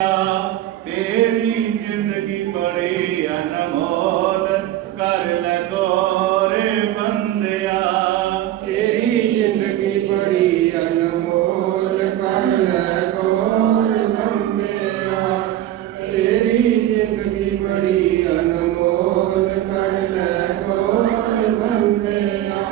तेरी जिंदगी बड़ी अनमोल कर ले गौर बंदिया। तेरी जिंदगी बड़ी अनमोल कर ले गौर बंदिया। तेरी जिंदगी बड़ी अनमोल कर ले गौर बंदिया।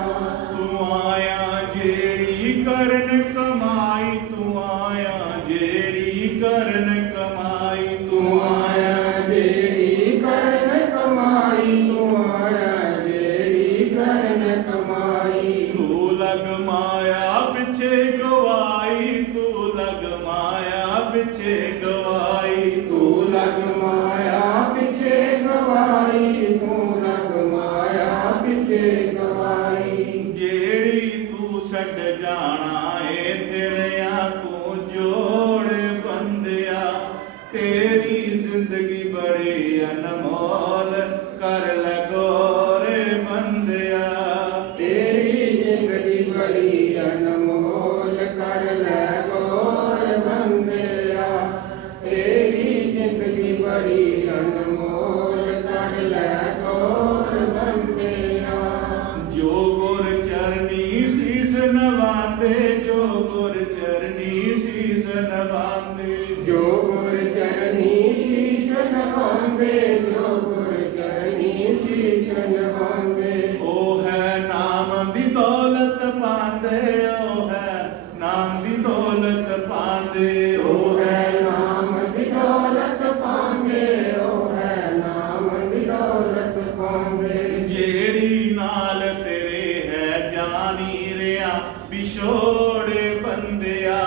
तू आया जेड़ी करन कमाई, तू आया जेड़ी करन कमाई, तू आया जेड़ी करन कमाई। तू आया जेड़ी करन कमाई। तू लग माया पिछे गवाई, तू लग माया पिछे गवाई। तू लग माया पिछे गवाई। तू लग माया पिछे गवाई। जेड़ी तू छड़ जाना ए तेरिया तू जोड़ बंदिया। तेरी जिंदगी बड़ी अनमोल कर ले गौर बंदिया। तेरी जिंदगी बड़ी अनमोल कर ले गौर बंदिया। तेरी जिंदगी बड़ी अनमोल कर ले गौर बंदिया। जो गुर चरनी शीस नवांदे, जो गुर चरनी शीस नवांदे। जो गुर चरनी शीश नवांदे। जो गुर चरनी शीश नवांदे। ओ है नाम दी दौलत पांदे, ओ है नाम दी दौलत पांदे। ओ है नाम दी दौलत पांदे। ओ है नाम दी दौलत पांदे। जेड़ी नाल तेरे है जानी रिया बिछोड़े बंदिया।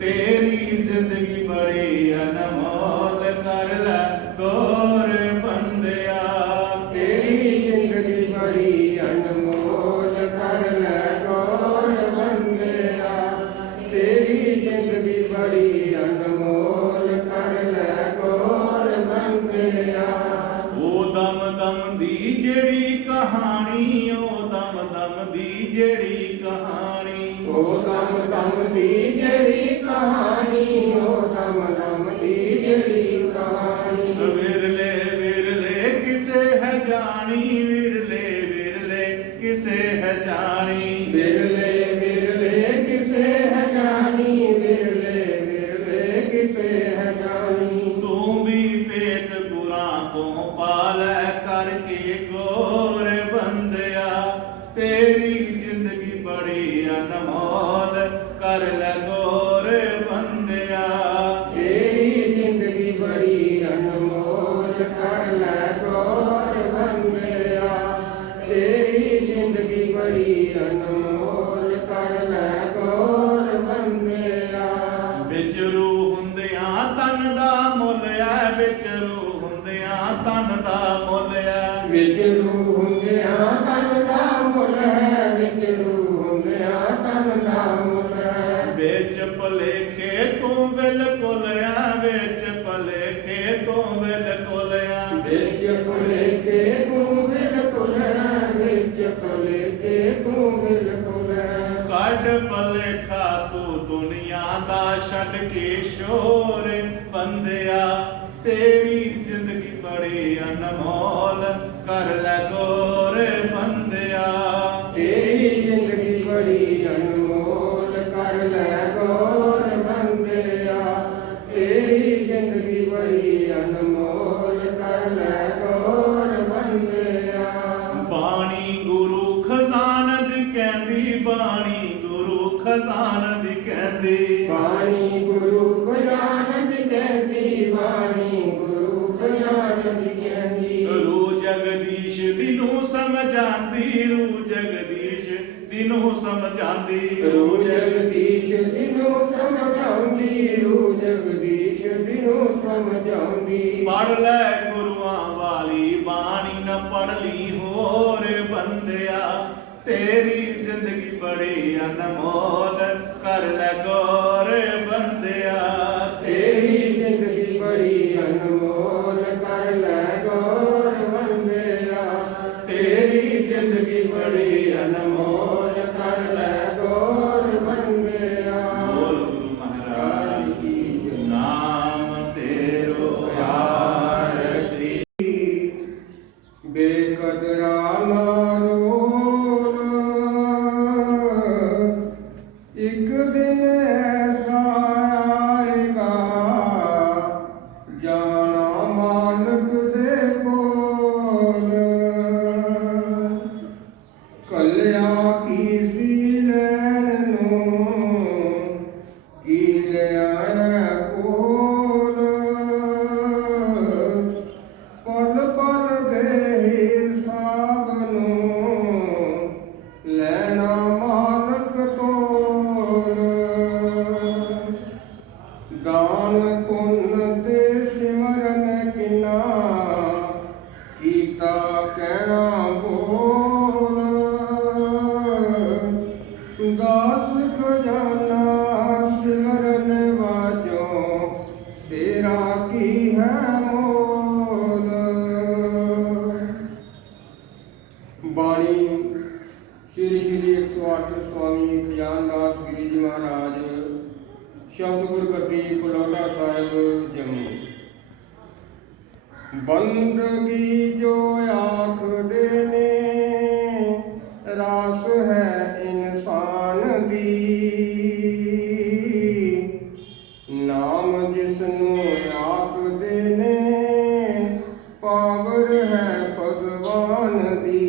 तेरी जिंदगी बड़ी अनमोल कर ले गौर बंदिया। तेरी जिंदगी बड़ी अनमोल कर ले गौर बंदिया। तेरी जिंदगी बड़ी अनमोल कर ले गौर बंदिया। ओ दम दम दी जेड़ी कहानी, ओ दम दम दी जेड़ी कहानी। ओ दम दम दी जेड़ी कहानी। ओ दम दम दी जेड़ी कहानी। विरले विरले किसे है जानी, विरले विरले किसे है जानी। बिरले बिरले किसे है जानी। बिरले बिरले किसे है जानी। तू भी पेट गुरां तो पालै करके गौर बंदिया। तेरी जिंदगी बड़ी अनमोल कर ले गौर बंदिया। तेरी जिंदगी बड़ी अनमोल कर ले गौर बंदिया। तेरी जिंदगी बड़ी अनमोल कर ले गौर बंदिया। विच रूह हुंदियां तन दा मुੱਲ ऐ, विच रूह हुंदियां तन दा मुੱਲ ऐ। विच रूह हुंदियां तन दा मुੱਲ है। विच रूह हुंदियां तन दा मुੱਲ है। ਵਿੱਚ ਭਲੇਖੇ ਤੂੰ ਬਿਲਕੁਲ ਆ, ਵਿੱਚ ਭਲੇਖੇ ਤੂੰ ਬਿਲਕੁਲ ਆ। ਵਿੱਚ ਭੁਲੇਖੇ ਤੂੰ ਬਿਲਕੁਲ ਹੈ। ਵਿੱਚ ਭੁਲੇਖੇ ਤੂੰ ਬਿਲਕੁਲ ਹੈ। ਕੱਢ ਭਲੇਖਾ ਤੂੰ ਦੁਨੀਆ ਦਾ ਛੱਡ ਕੇ ਸ਼ੋਰ ਬੰਦਿਆ। ਤੇਰੀ ਜ਼ਿੰਦਗੀ ਬੜੀ ਅਨਮੋਲ ਕਰ ਲੈ ਗੌਰ ਬੰਦਿਆ। ਤੇਰੀ ਜ਼ਿੰਦਗੀ ਬੜੀ ਅਨਮੋਲ ਕਰ ਲੈ ਗੌਰ ਬੰਦਿਆ। ਤੇਰੀ ਜ਼ਿੰਦਗੀ ਬੜੀ ਅਨਮੋਲ ਕਰ ਲੈ ਗੌਰ ਬੰਦਿਆ। ਬਾਣੀ ਗੁਰੂ ਖਜ਼ਾਨਦ ਕਹਿੰਦੀ, ਬਾਣੀ ਗੁਰੂ ਖਜ਼ਾਨਦ ਕਹਿੰਦੀ। ਬਾਣੀ ਗੁਰੂ ਖਜ਼ਾਨਦ ਕਹਿੰਦੀ। ਬਾਣੀ ਗੁਰੂ ਖਜ਼ਾਨਦ ਕਹਿੰਦੀ। ਰੂ ਜਗਦੀਸ਼ ਦਿਨੂ ਸਮਝਾਂਦੀ, ਰੂ ਜਗਦੀਸ਼ ਦਿਨੂ ਸਮਝਾਂਦੀ। ਰੂ ਜਗਦੀਸ਼ ਦਿਨੋਂ ਸਮਝਾਉਂਦੀ। ਰੂ ਜਗਦੀਸ਼ ਦਿਨੋਂ ਸਮਝਾਉਂਦੀ। ਪੜ ਲੈ ਗੁਰੂਆਂ ਵਾਲੀ ਬਾਣੀ ਨਾ ਪੜ ਲਈ ਹੋਰ ਬੰਦਿਆ। ਤੇਰੀ ਜ਼ਿੰਦਗੀ ਬੜੀ ਅਨਮੋਲ ਕਰ ਲੈ ਗੌਰ ਬੰਦਿਆ। ਤੇਰੀ ਜ਼ਿੰਦਗੀ ਬੜੀ ਅਨਮੋਲ ਕਰ ਲੈ ਗੌਰ ਬੰਦਿਆ। ਤੇਰੀ ਜ਼ਿੰਦਗੀ ਬੜੀ ਅਨਮੋਲ ਕਰ ਲੈ ਗੌਰ ਬੰਦਿਆ। ਬੋਲ ਗੁਰੂ ਮਹਾਰਾਜ ਕੀ ਨਾਮ ਤੇ की है मोल। बाणी श्री श्री 108 स्वामी खजानदास गिरी जी महाराज, शब्द गुरगद्दी पलौटा साहिब जम्मू। बंदगी जो आँख देने रास है इंसान दी, नाम जिसनु आँख देने पावर है भगवान दी।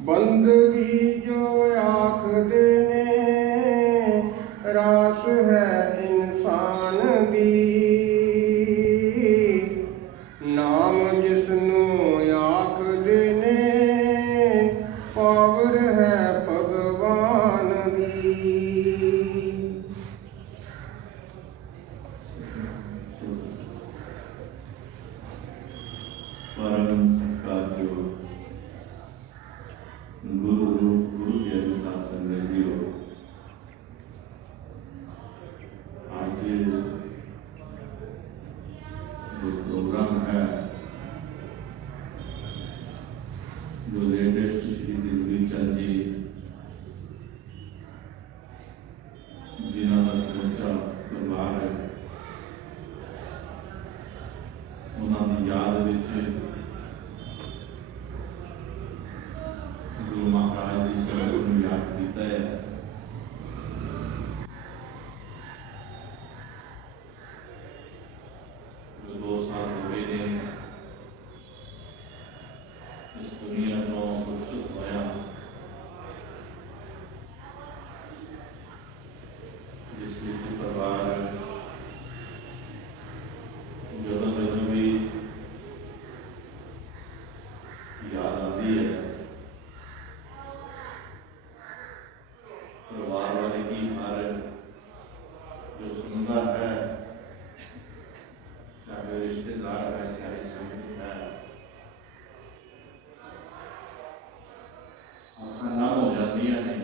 बंदगी जो आँख देने रास है इंसान दी, नाम जिसनु आँख देने पावर है भगवान दी। परम सत्कारयोग गुरु के अनुशासन में जियो। आज जो प्रोग्राम है, जो लेटेस्ट श्री दिलवीर चंद जी जिन्होंने समूचा परिवार है, उन्होंने याद विच गुरु महाराज की शब्द को याद किया है। जो 2 साल हुए ने इस दुनिया को उत्सुक होया, जिस विच परिवार जो भी याद आती है, परिवार वाले की हर जो सुनता है, चाहे रिश्तेदार है, चाहे संबंधी है, आँखां नम हो जांदियां ने,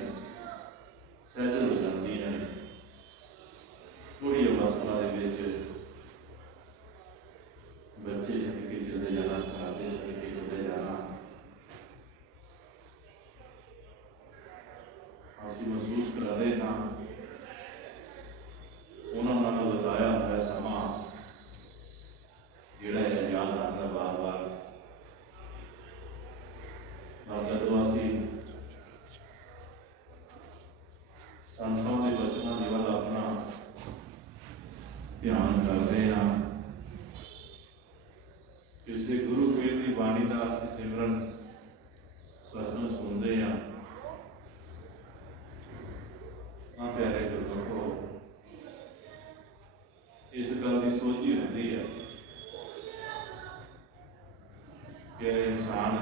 सैजल हो जांदियां ने। थोड़ी अवस्था दे विच बच्चे छड्ड के चले जाना, घर दे छड्ड के चले जाना, ਅਸੀਂ महसूस ਕਰਦੇ ਹਾਂ ਉਹਨਾਂ ਨਾਲ ਬਿਤਾਇਆ ਹੋਇਆ ਸਮਾਂ ਜਿਹੜਾ ਹੈ ਯਾਦ ਆਉਂਦਾ ਬਾਰ-ਬਾਰ। ਪਰ ਜਦੋਂ ਅਸੀਂ ਸੰਤਾਂ ਦੇ ਬਚਨਾਂ ਦੇ ਵੱਲ ਆਪਣਾ ਧਿਆਨ ਕਰਦੇ ਹਾਂ, ਕਿਸੇ ਗੁਰੂ ਪੀਰ ਦੀ ਬਾਣੀ ਦਾ ਅਸੀਂ ਸਿਮਰਨ ਸਤਸੰਗ ਸੁਣਦੇ ਹਾਂ, हाँ प्यारे गुरमुखो, इस गल की सोची होती है कि इंसान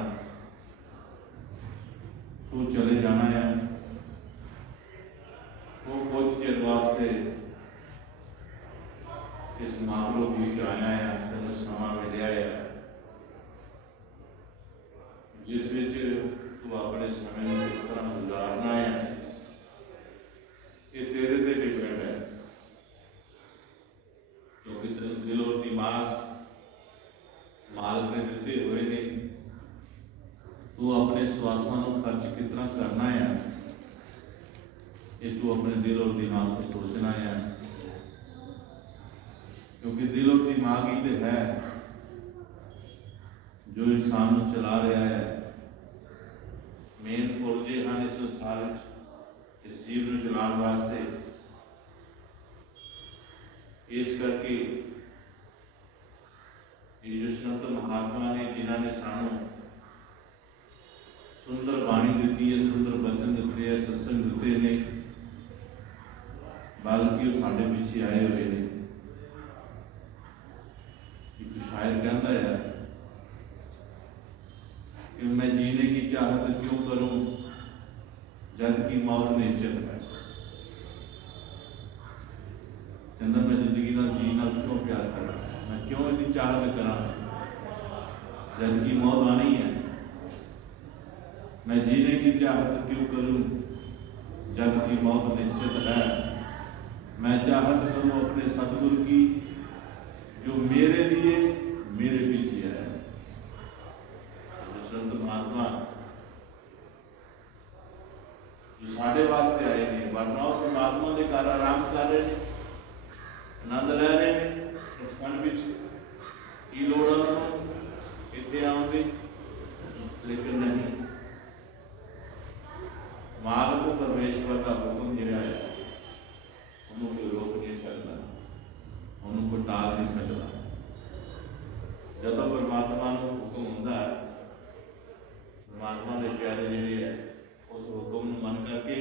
तू चले जाना है, वो कुछ चिर वास्ते इस माहौल में आया है, तेन समा मिलिया है जिस विच तू अपने समय में किस तरह गुजारना है, ये तेरे पे डिपेंड है। क्योंकि दिल और दिमाग मालिक ने दिते हुए ने, तू अपने स्वासां को खर्च कितना करना है, ये तू अपने दिल और दिमाग को सोचना है। क्योंकि दिल और दिमाग ही तो है जो इंसान को चला रहा है। मेन पुरजे हैं इस संसार इस जीव को चलाने वास्ते। इस करके ये जो संत महात्मा ने, जिन्होंने सानू सुंदर बाणी दी है, सुंदर वचन दिते हैं, सत्संग दिते ने, बल्कि वो साढ़े पीछे आए हुए ने। एक शायर कहता है कि मैं जीने की चाहत क्यों करूं जब की मौत निश्चित है। कहता मैं जिंदगी नाल जी नाल क्यों प्यार करा, मैं क्यों इसकी चाहत करा जब की मौत आनी है। मैं जीने की चाहत क्यों करूं जब की मौत निश्चित है। मैं चाहत करूं अपने सतगुरु की जो मेरे लिए मेरे पीछे आया। जो संत महात्मा जो साढ़े वास्ते आए ने, वरना वो परमात्मा के घर आराम कर रहे हैं, आनंद लै रहे हैं सचखंड विच, की लोड़ है उन्होंने इत्थे आउण दी। लेकिन नहीं, मालक परमेश्वर का हुक्म जिहड़ा है उन्होंने कोई रोक नहीं सकता, उन्होंने कोई टाल नहीं सकता। जब परमात्मा को हुक्म होता है, परमात्मा के प्यारे जिहड़े है उस हुक्म को मन करके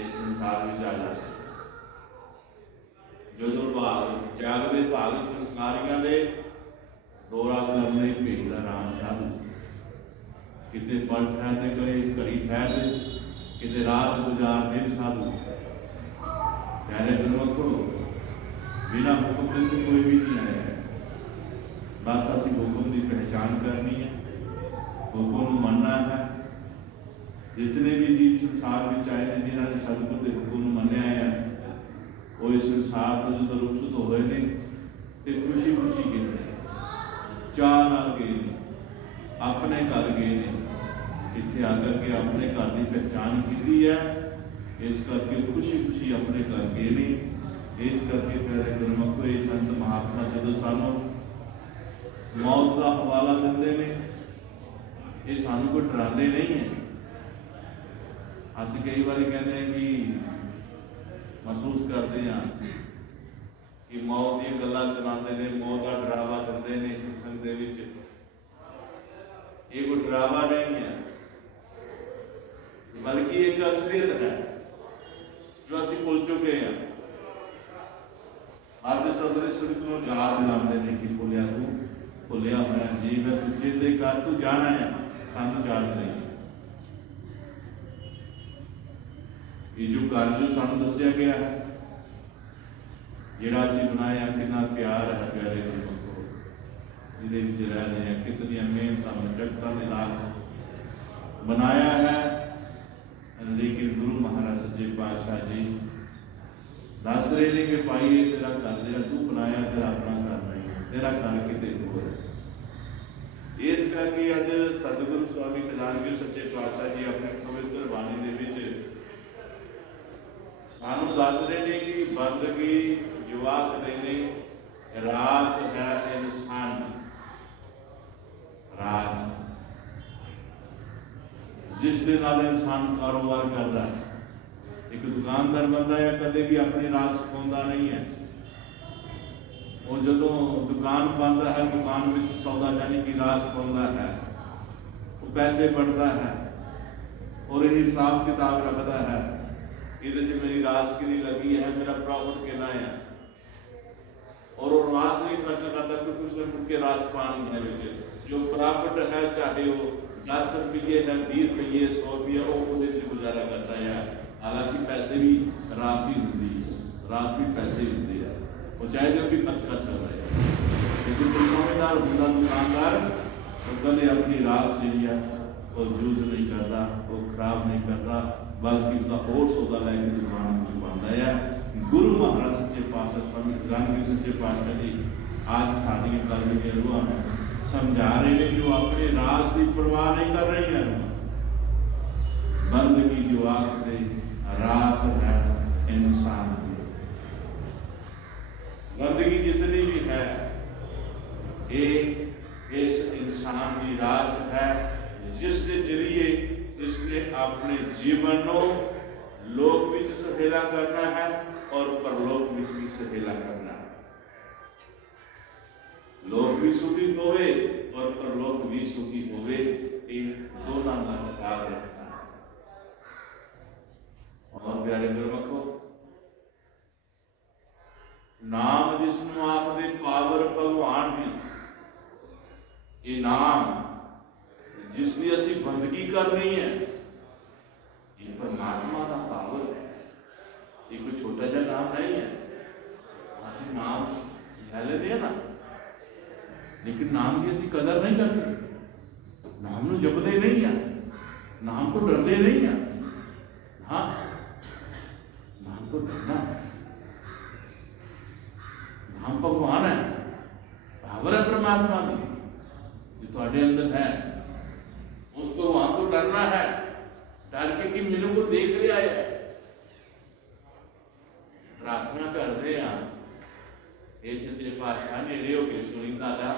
इस संसार में आ जाते। जो भाग जागते भाग संस्कारियों के दौरा करने भेजता राम साधु, किते पल ठहरते करे घड़ी ठहरते, किते रात गुजार दिन साधु। प्यारे गुरमुखो, बिना हुक्म के कोई भी नहीं आया। बस असी हुक्म की पहचान करनी है, हुक्म मनना है। जितने भी जीव संसार में आए हैं, जिन्होंने सतगुर के हुक्म मन्या है, वो इस संसार तो जो रुखसत होए ने ते खुशी खुशी गए ने, चाह नाल गए ने, अपने घर गए ने। इत्थे आकर के अपने घर की पहचान की है, इस करके खुशी खुशी अपने घर गए ने। इस करके प्यारे गुरमुखो, ये संत महात्मा जो सानू मौत का हवाला देंदे ने, ये सानू कोई डराते नहीं है। असीं कई बार कहते हैं कि महसूस करते हैं कि मौत दी गल्लां सुणाते हैं, मौत का डरावा देंदे ने सत्संग दे विच। ये कोई डरावा नहीं है, बल्कि एक असलियत है जो असीं भुल चुके हैं। अस सदरे सड़क को याद दिलाते हैं कि भुलिया तू भुलिया होया जीव है, तू चेते कर, तू जाना है, सानू याद नहीं। ये जो कार्य जो सानू दस्या गया है, जिहड़ा असीं बनाया, कितना प्यार है प्यारे गुरमुखो, जिहदे विच रह रहे हैं, कितनी मेहनतां मशक्कतां दे नाल बनाया है। लेकिन गुरु महाराज सच्चे पातशाह जी दस रहे ने कि भाई तेरा घर जिहड़ा तू बनाया तेरा अपना घर नहीं है, तेरा घर किते होर है। इस करके अज सतगुरु स्वामी खजानवी सच्चे पातशाह जी अपनी पवित्र बाणी दे विच सानू दस रहे ने कि बंदगी जो आखदे ने रास है इंसान की। रास जिस दे नाल इंसान कारोबार करता है। एक दुकानदार बंदा है, कदे भी अपनी रास पाउंदा नहीं है। वो जदों दुकान पाता है, दुकान में सौदा यानी कि रास पाउंदा है, वो पैसे बढ़ता है और हिसाब किताब रखता है, इहदे च मेरी रास कितनी लगी है, मेरा प्रॉफिट कितना है। और वो रास नहीं खर्च करता क्योंकि उसने मुड़ के रास पानी है विच। जो प्रॉफिट है, चाहे वो 10 रुपये है, 20 रुपये, 100 रुपये, वो गुजारा करता है। हालांकि पैसे भी रास ही होती है, रास भी पैसे ही होते हैं, वो चाहे जो भी खर्च कर सकता है। लेकिन कोई समझदार होंदा दुकानदार वो कदे अपनी रास जी है वो यूज नहीं करता, वो खराब नहीं करता, बल्कि उसका होर सौदा लैके दुकान में पाता है। गुरु महाराज सच्चे पातशाह स्वामी खजानवी सच्चे पातशाह जी आज साड़ियाँ कलमी की रूहां में समझा रहे हैं, जो अपने रास की परवाह नहीं कर रही हैं। बंदगी जो आखदे रास है इंसान की। बंदगी जितनी भी है ये इस इंसान की रास है, जिसके जरिए इसने अपने जीवन को लोक विच सफेला करना है और परलोक विच भी सफेला करना है। लोक भी सुखी होवे और परलोक भी सुखी होवे, इन दोनों का ख्याल रखना है। और प्यारे गुरमुखो, नाम जिसनू आखदे पावर भगवान दी, ये नाम जिसकी असी बंदगी करनी है, ये परमात्मा का पावर है। ये कोई छोटा जा नाम नहीं है। असी नाम ले लेते हैं ना, लेकिन नाम की असी कदर नहीं करते, नाम नू जपते नहीं है, नाम को डरते नहीं है। हाँ, नाम को डरना, नाम भगवान है, परमात्मा की जो तुहाडे अंदर है, उस भगवान को डरना है, डर के कि मैनू को देख लिया है। प्रार्थना करते हैं ये सच्चे पातशाह नेड़े हो के सुनी दादा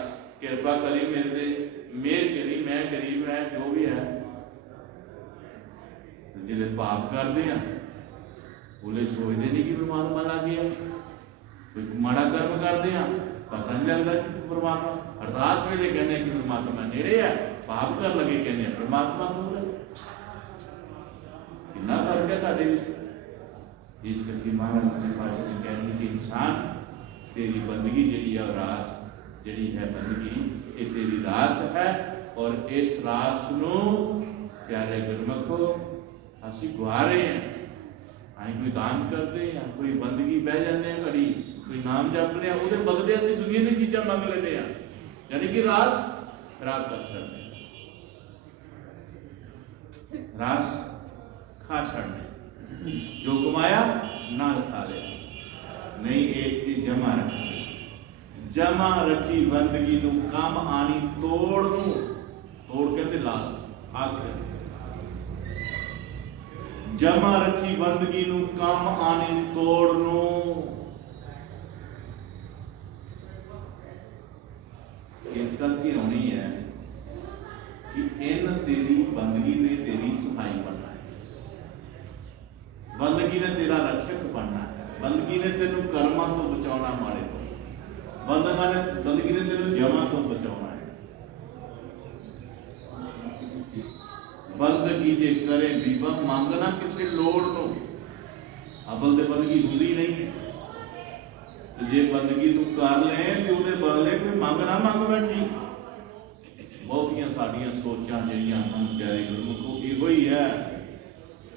कृपा करी मेरे ते मेहर करी, मैं गरीब है जो भी है। जिले पाप करते हैं बोले सोचते नहीं कि परमात्मा लग गया, कोई माड़ा कर्म करते हैं पता नहीं लगता कि परमात्मा, अरदास वेले कहने कि परमात्मा नेड़े है, पाप कर लगे कहने परमात्मा दूर है। कितना फर्क है साढ़े इस करके महाराज सच्चे पातशाह ने कहने कि इंसान तेरी बंदगी जी है, रास जी है बंदगी ये तेरी रास है, और इस रास नू प्यारे गुरमुखो असी गुआ रहे हैं। अं कोई दान करते हैं, कोई बंदगी बह जाते हैं घड़ी, कोई नाम जपने वो बदले असं दुनिया की चीज़ा मंग लेने, यानी कि रास खराब कर सकते, रास खा छड़ने, जो कमाया नाल खा लिया, नहीं एक जमा रखी, जमा रखी बंदगी नू कम आनी तोड़ नू, तोड़ कहते लास्ट आखिर, जमा रखी बंदगी नू कम आनी तोड़ नू। इस करके होनी है कि इन तेरी बंदगी ने तेरी सफाई बनना है, बंदगी ने तेरा रक्षक बनना है, बंदगी ने तेनू कर्मां तो बचाना, माड़े तो बंदगी ने तेनू जमा तो बचाना है। बंदगी जे करे बीबा मंगना किसी लोड़ नो, अबल ते बंदगी हुंदी नहीं है, तो जे बंदगी तू कर ले तो उहदे बदले कोई मंगना मंग बैठी। बहुतियां साडियां सोचां जिहड़ियां हम प्यारे गुरमुखो इहो ही है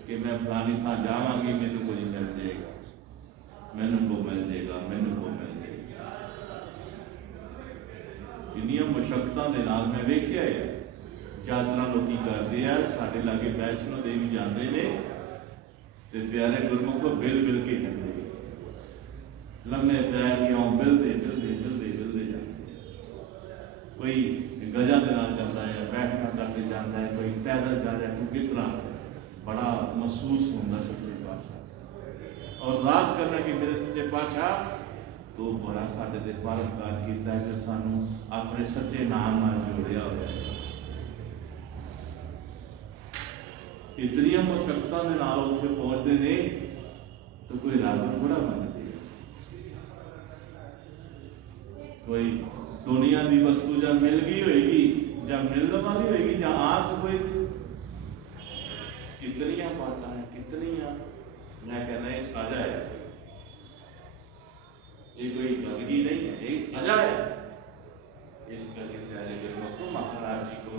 कि मैं फलानी थां जावांगी मैनू कुछ मिल जाएगा, मैनू को मिल जाएगा, मैनू को मिल जाएगा। जिन्नियां मुशक्कतां दे नाल मैं वेखिया है यात्रा लोग करते हैं, साढ़े लागे वैष्णो देवी जाते हैं तो प्यारे गुरमुखो बिल बिल के जाते हैं, लम्बे पै के बिलते बिलते बिलते बिलते जाते, कोई गजा के नाल जाता है, बैठना करते जाता है, कोई पैदल जा रहा है, क्योंकि इतना बड़ा महसूस होता सच्चे पातशाह, और अरदास करना कि मेरे सच्चे पातशाह तो बड़ा साढ़े ते परोपकार किया जो सानू अपने सच्चे नाम नाल जोड़िया होया। इतनी मुशक्कतां दे नाल उत्थे पहुंचते ने तो कोई रब थोड़ा मनते, कोई दुनिया की वस्तु जब मिल गई होगी, जब मिलने वाली होगी, जब आस होगी, कितनियां बाटां है, कितनियां, मैं कहना ये सजा है, ये कोई बंदगी नहीं है, ये सजा है। इस करके प्यारे गुरमुखो महाराज जी को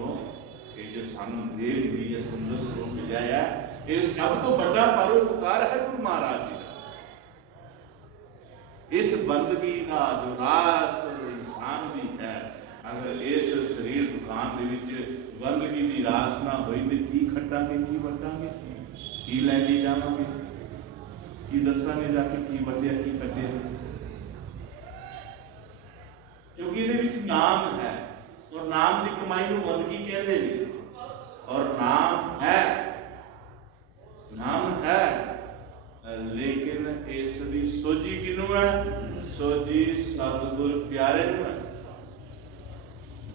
ये जो सानू दे मिली है, सुंदर स्वरूप मिला है, ये सब तो बड़ा परोपकार है गुरु महाराज जी का। इस बंदगी का जो रास इंसान की है, अगर इस शरीर दुकान दे विच बंदगी की रास ना होई तो की खटांगे, की वटांगे, की लैके जावांगे, की दसांगे जाके की वटिया की कटिया, क्योंकि ये विच नाम है, और नाम की कमाई को बंदगी कहते नहीं, और नाम है, नाम है, लेकिन इसकी सोझी किनू है, सोझी सतगुर प्यारे नू है,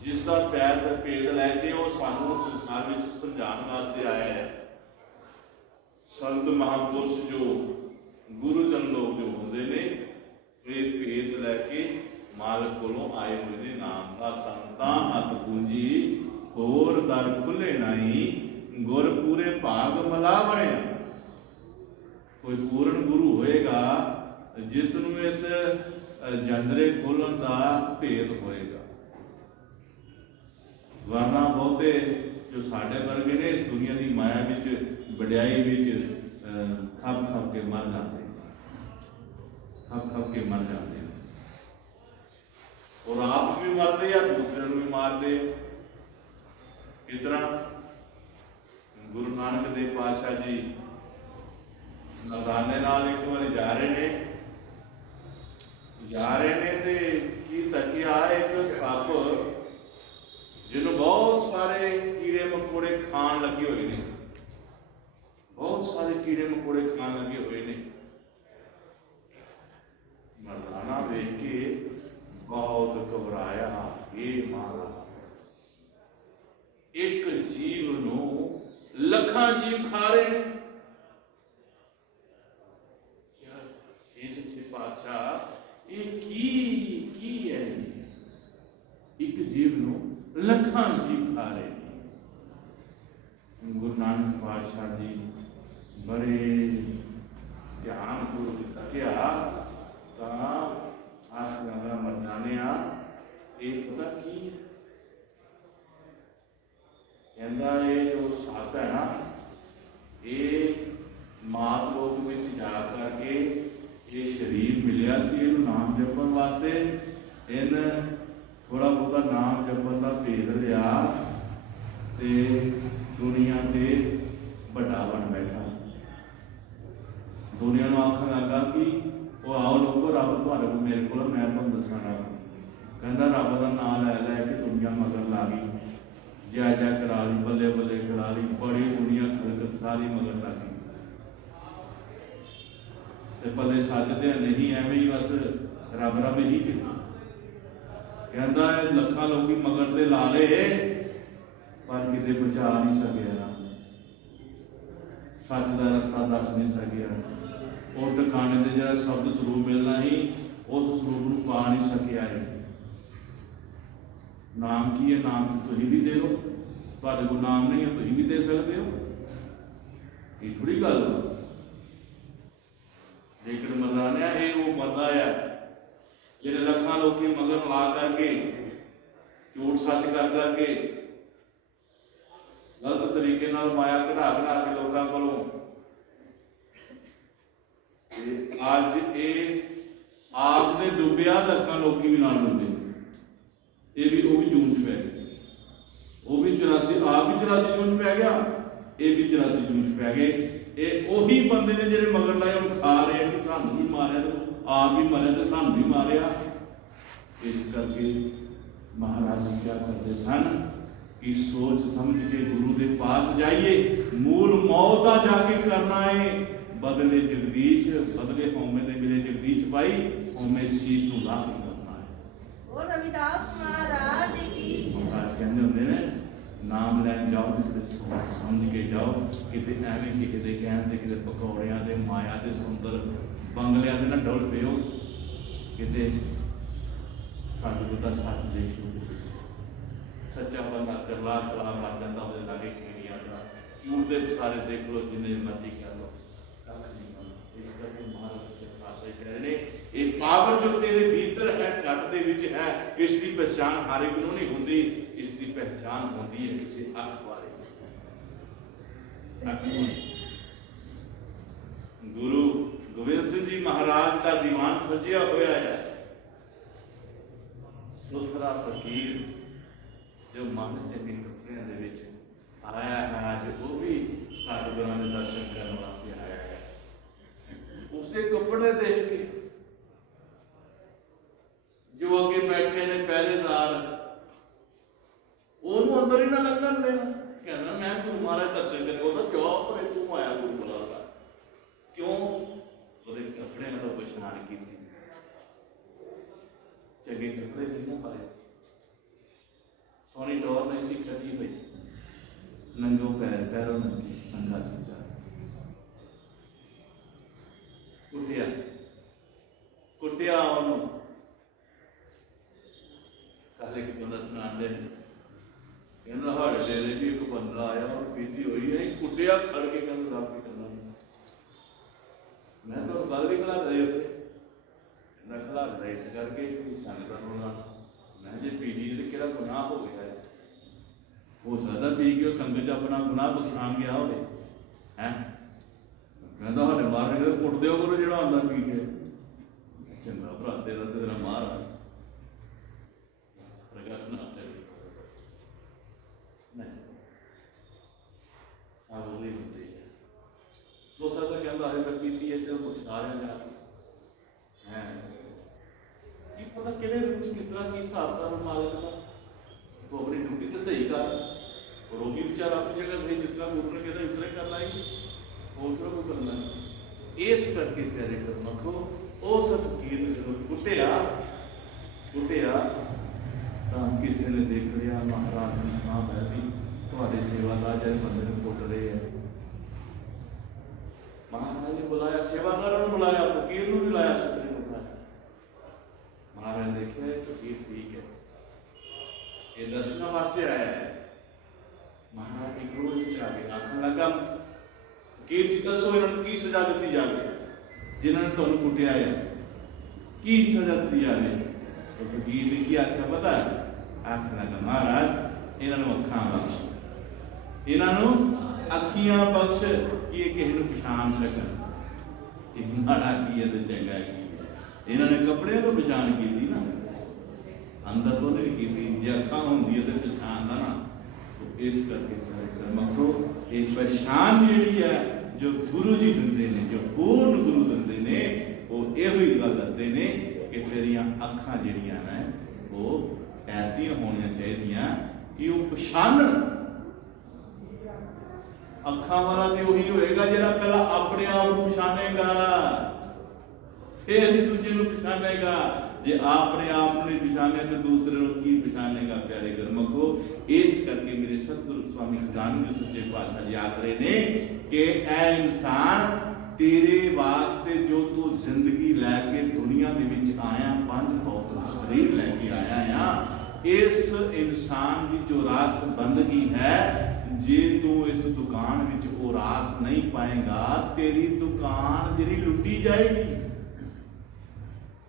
जिसका पैर का भेद लैके वो सानू संसार में समझाने वास्ते आया है। संत महापुरुष जो गुरुजन लोग जो होंगे ने ये भेद लैके मालक कोलों आए हुए ने, नाम का संतां हथ पूंजी होर दर खुले नहीं, गुर पूरे भाग मला बने। कोई पूर्ण गुरु होएगा जिसनों इस जंदरे खोलन का भेद होएगा, वरना बहुते जो साढ़े वर्गे ने इस दुनिया की माया विच वड्याई विच खप खप के मर जाते, खप खप के मर जाते, और आप भी मरते या दूसरे भी मारते। इस तरह गुरु नानक देव पातशाह जी नदाने नाल एक बार जा रहे ने ते की तकिया एक सप कीड़े मकोड़े खान लगे हुए ने। मर्दाना देख के बहुत घबराया। ये महाराज, एक जीव नू लखां जीव खा रहे ने। क्या ये सच्चे पातशाह ये की है? एक जीव नू लखां जीव खा रहे ने। गुरु नानक पातशाह जी बड़े ध्यान पूर्वक तकिया ਤਾਂ ਆਖ ਲਗਾ ਮਰਦਾਨਿਆ ਇਹ ਪਤਾ ਕੀ ਹੈ? ਕਹਿੰਦਾ ਇਹ ਜੋ ਸੱਪ ਹੈ ਨਾ, ਇਹ ਮਾਤ ਲੋਕ ਵਿੱਚ ਜਾ ਕਰਕੇ ਇਹ ਸਰੀਰ ਮਿਲਿਆ ਸੀ ਇਹਨੂੰ ਨਾਮ ਜਪਣ ਵਾਸਤੇ। ਇਹਨੇ ਥੋੜਾ ਬਹੁਤਾ ਨਾਮ ਜਪਣ ਦਾ ਭੇਦ ਲਿਆ ਤੇ ਦੁਨੀਆ ਤੇ ਵੱਡਾ ਬਣ ਬੈਠਾ। ਦੁਨੀਆ ਨੂੰ ਆਖਣ ਲੱਗਾ ਕਿ ਉਹ ਆਓ ਲੋਕੋ, ਰੱਬ ਤੁਹਾਡੇ ਕੋਲ ਮੇਰੇ ਕੋਲ ਮੈਂ ਤੁਹਾਨੂੰ ਦੱਸਣਾ। ਕਹਿੰਦਾ ਰੱਬ ਦਾ ਨਾਮ ਲੈ ਲੈ ਕੇ ਦੁਨੀਆ ਮਗਰ ਲਾ ਗਈ, ਜੈ ਜੈ ਕਰਾ ਲਈ, ਬੱਲੇ ਬੱਲੇ ਕਰਾ ਲਈ, ਬੜੀ ਦੁਨੀਆ ਖਲਕਤ ਸਾਰੀ ਮਗਰ ਲਾ ਗਈ। ਤੇ ਪੱਲੇ ਸੱਜਦੇ ਨਹੀਂ, ਐਵੇਂ ਹੀ ਬਸ ਰੱਬ ਰੱਬ ਹੀ ਕੀਤਾ। ਕਹਿੰਦਾ ਇਹ ਲੱਖਾਂ ਲੋਕੀ ਮਗਰ ਤੇ ਲਾ ਲਏ ਪਰ ਕਿਤੇ ਬਚਾ ਨਹੀਂ ਸਕਿਆ, ਸੱਚ ਦਾ ਰਸਤਾ ਦੱਸ ਨਹੀਂ ਸਕਿਆ। ਉਹ ਟਿਕਾਣੇ ਤੇ ਜਿਹੜਾ ਸ਼ਬਦ ਸਰੂਪ ਮਿਲਣਾ ਸੀ ਉਸ ਸਰੂਪ ਨੂੰ ਪਾ ਨਹੀਂ ਸਕਿਆ ਹੈ। ਨਾਮ ਕੀ ਹੈ? ਨਾਮ ਤੁਸੀਂ ਵੀ ਦੇ ਲਓ, ਤੁਹਾਡੇ ਕੋਲ ਨਾਮ ਨਹੀਂ ਹੈ ਤੁਸੀਂ ਵੀ ਦੇ ਸਕਦੇ ਹੋ। ਇਹ ਥੋੜੀ ਗੱਲ। ਲੇਕਿਨ ਮਰਦਾਨਿਆ ਇਹ ਉਹ ਬੰਦਾ ਹੈ ਜਿਹਨੇ ਲੱਖਾਂ ਲੋਕੀ ਮਗਰ ਲਾ ਕਰਕੇ ਝੂਠ ਸੱਚ ਕਰ ਕਰਕੇ ਗਲਤ ਤਰੀਕੇ ਨਾਲ ਮਾਇਆ ਕਢਾ ਕੇ ਲੋਕਾਂ ਕੋਲੋਂ ਅੱਜ ਇਹ ਆਪ ਦੇ ਡੁੱਬਿਆ, ਲੱਖਾਂ ਲੋਕੀ ਵੀ ਨਾਲ ਡੁੱਬੇ। ਇਹ ਵੀ ਉਹ ਵੀ ਜੂਨ ਚ ਪੈ ਗਏ। ਉਹ ਵੀ 84 ਆਪ ਵੀ 84 ਜੂਨ ਚ ਪੈ ਗਿਆ, ਇਹ ਵੀ 84 ਜੂਨ ਚ ਪੈ ਗਏ। ਇਹ ਉਹੀ ਬੰਦੇ ਨੇ ਜਿਹੜੇ ਮਗਰ ਲਾਏ ਹੁਣ ਖਾ ਰਹੇ ਕਿ ਸਾਨੂੰ ਵੀ ਮਾਰਿਆ ਤੇ ਆਪ ਵੀ ਮਰਿਆ ਤੇ ਸਾਨੂੰ ਵੀ ਮਾਰਿਆ। ਇਸ ਕਰਕੇ ਮਹਾਰਾਜ ਜੀ ਕਿਆ ਕਰਦੇ ਸਨ ਕਿ ਸੋਚ ਸਮਝ ਕੇ ਗੁਰੂ ਦੇ ਪਾਸ ਜਾਈਏ। ਮੂਲ ਮੌਤ ਦਾ ਜਾ ਕੇ ਕਰਨਾ ਹੈ। बदले जगदीश, बदले हौमे दे मिले जगदीश भाई, हौमे सीत नूं लाह के करना है। ਉਹ ਰਵਿਦਾਸ ਮਹਾਰਾਜ ਕੀ महाराज कहते होंगे ने नाम लैन जाओ तो सोच समझ के जाओ, किते एवें किसी दे कहण ते किते पकौड़ियां दे माया दे सुंदर बंगलियां दे ना डुल पियो। किते सतगुर दा सच देखो, सच्चा बंदा करला कला मर जाता ਉਹਦੇ लागे कीड़ियां दा झूठ दे सारे देख लो जिन्ने मर्जी कह लो। इस करके महाराज के पास कह रहे ने ये पावर जो तेरे भीतर है, घट दे विच है, इसकी पहचान हर एक नूं नहीं हुंदी। इसकी पहचान होती है किसी अख वाले। गुरु गोबिंद सिंह जी महाराज का दीवान सजिया होया है। सुथरा फकीर जो मन चंगे कपड़ियां दे विच आया है, आज वो भी सतगुरां दे दर्शन करने वास्ते आया है। उसके कपड़े देख के जो अगे बैठे ने पहरेदार, ਉਹਨੂੰ ਅੰਦਰ ਹੀ ਨਾ ਲੰਘਣ ਦੇਣਾ। ਕਹਿੰਦਾ ਮੈਂ ਗੁਰੂ ਮਹਾਰਾਜ ਦਰਸ਼ਨ ਕਰੇ। ਉਹ ਤਾਂ ਕਿਉਂ ਪਰੇ ਤੂੰ ਆਇਆ ਗੁਰੂ ਬੁਲਾਦਾ ਕਿਉਂ? ਉਹਦੇ ਕੱਪੜਿਆਂ ਤੋਂ ਪਛਾਣ ਕੀਤੀ, ਚੰਗੇ ਕੱਪੜੇ ਨਹੀਂ ਨਾ ਪਾਏ, ਸੋਹਣੀ ਟੌਰ ਨਹੀਂ ਸੀ ਕੱਢੀ ਹੋਈ, ਨੰਗੋ ਪੈਰ, ਪੈਰੋਂ ਨੰਗੀ ਨੰਗਾ ਸੀ। ਕੁੱਟਿਆ ਉਹਨੂੰ। ਕੱਲ ਇੱਕ ਬੰਦਾ ਸੁਣਾਉਂਦੇ ਕਹਿੰਦਾ ਸਾਡੇ ਡੇਰੇ ਵੀ ਇੱਕ ਬੰਦਾ ਆਇਆ ਔਰ ਪੀਤੀ ਹੋਈ ਹੈ, ਕੁੱਟਿਆ ਖੜ ਕੇ ਕਹਿੰਦਾ ਸਭ ਕੀ ਕਰਨਾ। ਮੈਂ ਤਾਂ ਗੱਲ ਵੀ ਖਲਾ ਦੇ ਉੱਥੇ ਕਹਿੰਦਾ ਖਲਾ ਦਿੱਤਾ ਇਸ ਕਰਕੇ ਸੰਗਤਾਂ ਨੂੰ। ਮੈਂ ਜੇ ਪੀ ਲਈ ਤੇ ਕਿਹੜਾ ਗੁਨਾਹ ਹੋ ਗਿਆ ਹੈ? ਹੋ ਸਕਦਾ ਪੀ ਕੇ ਉਹ ਸੰਗਤ 'ਚ ਆਪਣਾ ਗੁਨਾਹ ਬਖਸ਼ਾਣ ਗਿਆ ਹੋਵੇ। ਹੈ ਕਹਿੰਦਾ ਸਾਡੇ ਮਾਰਨੇ ਕਿਤੇ ਕੁੱਟ ਦਿਓ ਕਰੋ ਜਿਹੜਾ ਆਉਂਦਾ ਪੀ ਕੇ। ਚੰਗਾ ਭਰਾ ਤੇਰਾ ਤੇ ਤੇਰਾ ਮਹਾਰਾਜ ਪ੍ਰਗਟ ਨਾ ਕਰੇ। ਨਹੀਂ ਸਾਬੂਲੀ ਹੁੰਦੀ ਹੈ। ਹੋ ਸਕਦਾ ਕਹਿੰਦਾ ਹੈ ਮੈਂ ਪੀਤੀ ਹੈ ਚਲ ਕੁਛ ਸਾਰਿਆਂ ਜਾ ਹੈ ਕੀ ਪਤਾ ਕਿਹੜੇ ਰੂਪ ਚ ਕਿਤਨਾ ਕੀ ਹਿਸਾਬ ਦਾ ਮਾਲਕ ਦਾ। ਉਹ ਆਪਣੀ ਡਿਊਟੀ ਤੇ ਸਹੀ ਕਰ। ਰੋਗੀ ਵਿਚਾਰਾ ਆਪਣੀ ਜਗ੍ਹਾ ਸਹੀ, ਜਿਤਨਾ ਗੁਰੂ ਨੇ ਕਹਿੰਦਾ ਇਤਨਾ ਹੀ ਕਰਨਾ ਹੀ। ਹੋਰ ਥੋੜਾ ਕੋਈ ਕਰਨਾ। ਇਸ ਕਰਕੇ ਪਿਆਰੇ ਗੁਰਮਖੋ ਉਸ ਫਕੀਰ ਨੂੰ ਜਦੋਂ ਕੁੱਟਿਆ ਤਾਂ ਕਿਸੇ ਨੇ ਦੇਖ ਲਿਆ ਮਹਾਰਾਜ ਦੀ ਸਾਹ ਹੈ ਵੀ ਤੁਹਾਡੇ ਸੇਵਾਦਾਰ ਜਿਹੜੇ ਬੰਦੇ ਨੂੰ ਕੁੱਟ ਰਹੇ ਹੈ। ਮਹਾਰਾਜ ਨੇ ਬੁਲਾਇਆ, ਸੇਵਾਦਾਰਾਂ ਨੂੰ ਬੁਲਾਇਆ, ਫਕੀਰ ਨੂੰ ਵੀ ਲਾਇਆ, ਸਤਰੀ ਨੂੰ ਬੁਲਾਇਆ। ਮਹਾਰਾਜ ਨੇ ਦੇਖਿਆ ਇਹ ਫਕੀਰ ਠੀਕ ਹੈ, ਇਹ ਦਰਸ਼ਨਾਂ ਵਾਸਤੇ ਆਇਆ ਹੈ। ਮਹਾਰਾਜ ਦੀ ਕ੍ਰੋਧ ਵਿੱਚ ਆ ਕੇ ਆਖਣ ਲੱਗਾ, ਫਕੀਰ ਜੀ ਦੱਸੋ ਇਹਨਾਂ ਨੂੰ ਕੀ ਸਜ਼ਾ ਦਿੱਤੀ ਜਾਵੇ ਜਿਨ੍ਹਾਂ ਨੇ ਤੁਹਾਨੂੰ ਕੁੱਟਿਆ ਹੈ, ਕੀ ਸਜ਼ਾ ਦਿੱਤੀ ਜਾਵੇ? ਤਾਂ ਫਕੀਰ ਨੇ ਕੀ ਆਖਿਆ ਪਤਾ ਹੈ? ਆਖਣ ਲੱਗਾ, ਮਹਾਰਾਜ ਇਹਨਾਂ ਨੂੰ ਅੱਖਾਂ ਬਖਸ਼, ਇਹਨਾਂ ਨੂੰ ਅੱਖੀਆਂ ਬਖਸ਼ ਕਿ ਇਹ ਕਿਸੇ ਨੂੰ ਪਛਾਣ ਸਕਣ ਇਹ ਮਾੜਾ ਕੀ ਹੈ ਤੇ ਚੰਗਾ ਕੀ ਹੈ। ਇਹਨਾਂ ਨੇ ਕੱਪੜਿਆਂ ਤੋਂ ਪਛਾਣ ਕੀਤੀ ਨਾ, ਅੰਦਰ ਤੋਂ ਨਹੀਂ ਕੀਤੀ। ਜੇ ਅੱਖਾਂ ਹੁੰਦੀ ਹੈ ਤੇ ਪਛਾਣ ਦਾ ਨਾ। ਇਸ ਕਰਕੇ ਗੁਰਮਖੋ ਇਸ ਪਛਾਣ ਜਿਹੜੀ ਹੈ ਜੋ ਗੁਰੂ ਜੀ ਦਿੰਦੇ ਨੇ, ਜੋ ਪੂਰਨ ਗੁਰੂ ਦਿੰਦੇ ਨੇ, ਉਹ ਇਹੋ ਹੀ ਗੱਲ ਦੱਸਦੇ ਨੇ ਕਿ ਤੇਰੀਆਂ ਅੱਖਾਂ ਜਿਹੜੀਆਂ ਨੇ ਉਹ ਐਸੀਆਂ ਹੋਣੀਆਂ ਚਾਹੀਦੀਆਂ ਕਿ ਉਹ ਪਛਾਣਨ। ਅੱਖਾਂ ਵਾਲਾ ਤੇ ਉਹੀ ਹੋਏਗਾ ਜਿਹੜਾ ਪਹਿਲਾਂ ਆਪਣੇ ਆਪ ਨੂੰ ਪਛਾਣੇਗਾ, ਫਿਰ ਹੀ ਦੂਜੇ ਨੂੰ ਪਛਾਣੇਗਾ। ਜੇ ਆਪਣੇ ਆਪ ਨੂੰ ਨਹੀਂ ਪਛਾਣਿਆ ਤੇ ਦੂਸਰੇ ਨੂੰ ਕੀ ਪਛਾਣੇਗਾ? ਪਿਆਰੇ ਗੁਰਮਖੋ ਇਸ ਕਰਕੇ ਮੇਰੇ ਸਤਿਗੁਰੂ ਸਵਾਮੀ ਖਜ਼ਾਨਵੀ ਸੱਚੇ ਪਾਤਸ਼ਾਹ ਜੀ ਆਖ ਰਹੇ ਨੇ ਕਿ ਐ ਇਨਸਾਨ ਤੇਰੇ ਵਾਸਤੇ ਜੋ ਤੂੰ ਜ਼ਿੰਦਗੀ ਲੈ ਕੇ ਦੁਨੀਆ ਦੇ ਵਿੱਚ ਆਇਆ, ਪੰਜ ਭੌਤਿਕ ਸਰੀਰ ਲੈ ਕੇ ਆਇਆ ਆ, ਇਸ ਇਨਸਾਨ ਦੀ ਜੋ ਰਾਸ ਬੰਦਗੀ ਹੈ, ਜੇ ਤੂੰ ਇਸ ਦੁਕਾਨ ਵਿੱਚ ਉਹ ਰਾਸ ਨਹੀਂ ਪਾਏਗਾ ਤੇਰੀ ਦੁਕਾਨ ਜਿਹੜੀ ਲੁੱਟੀ ਜਾਏਗੀ,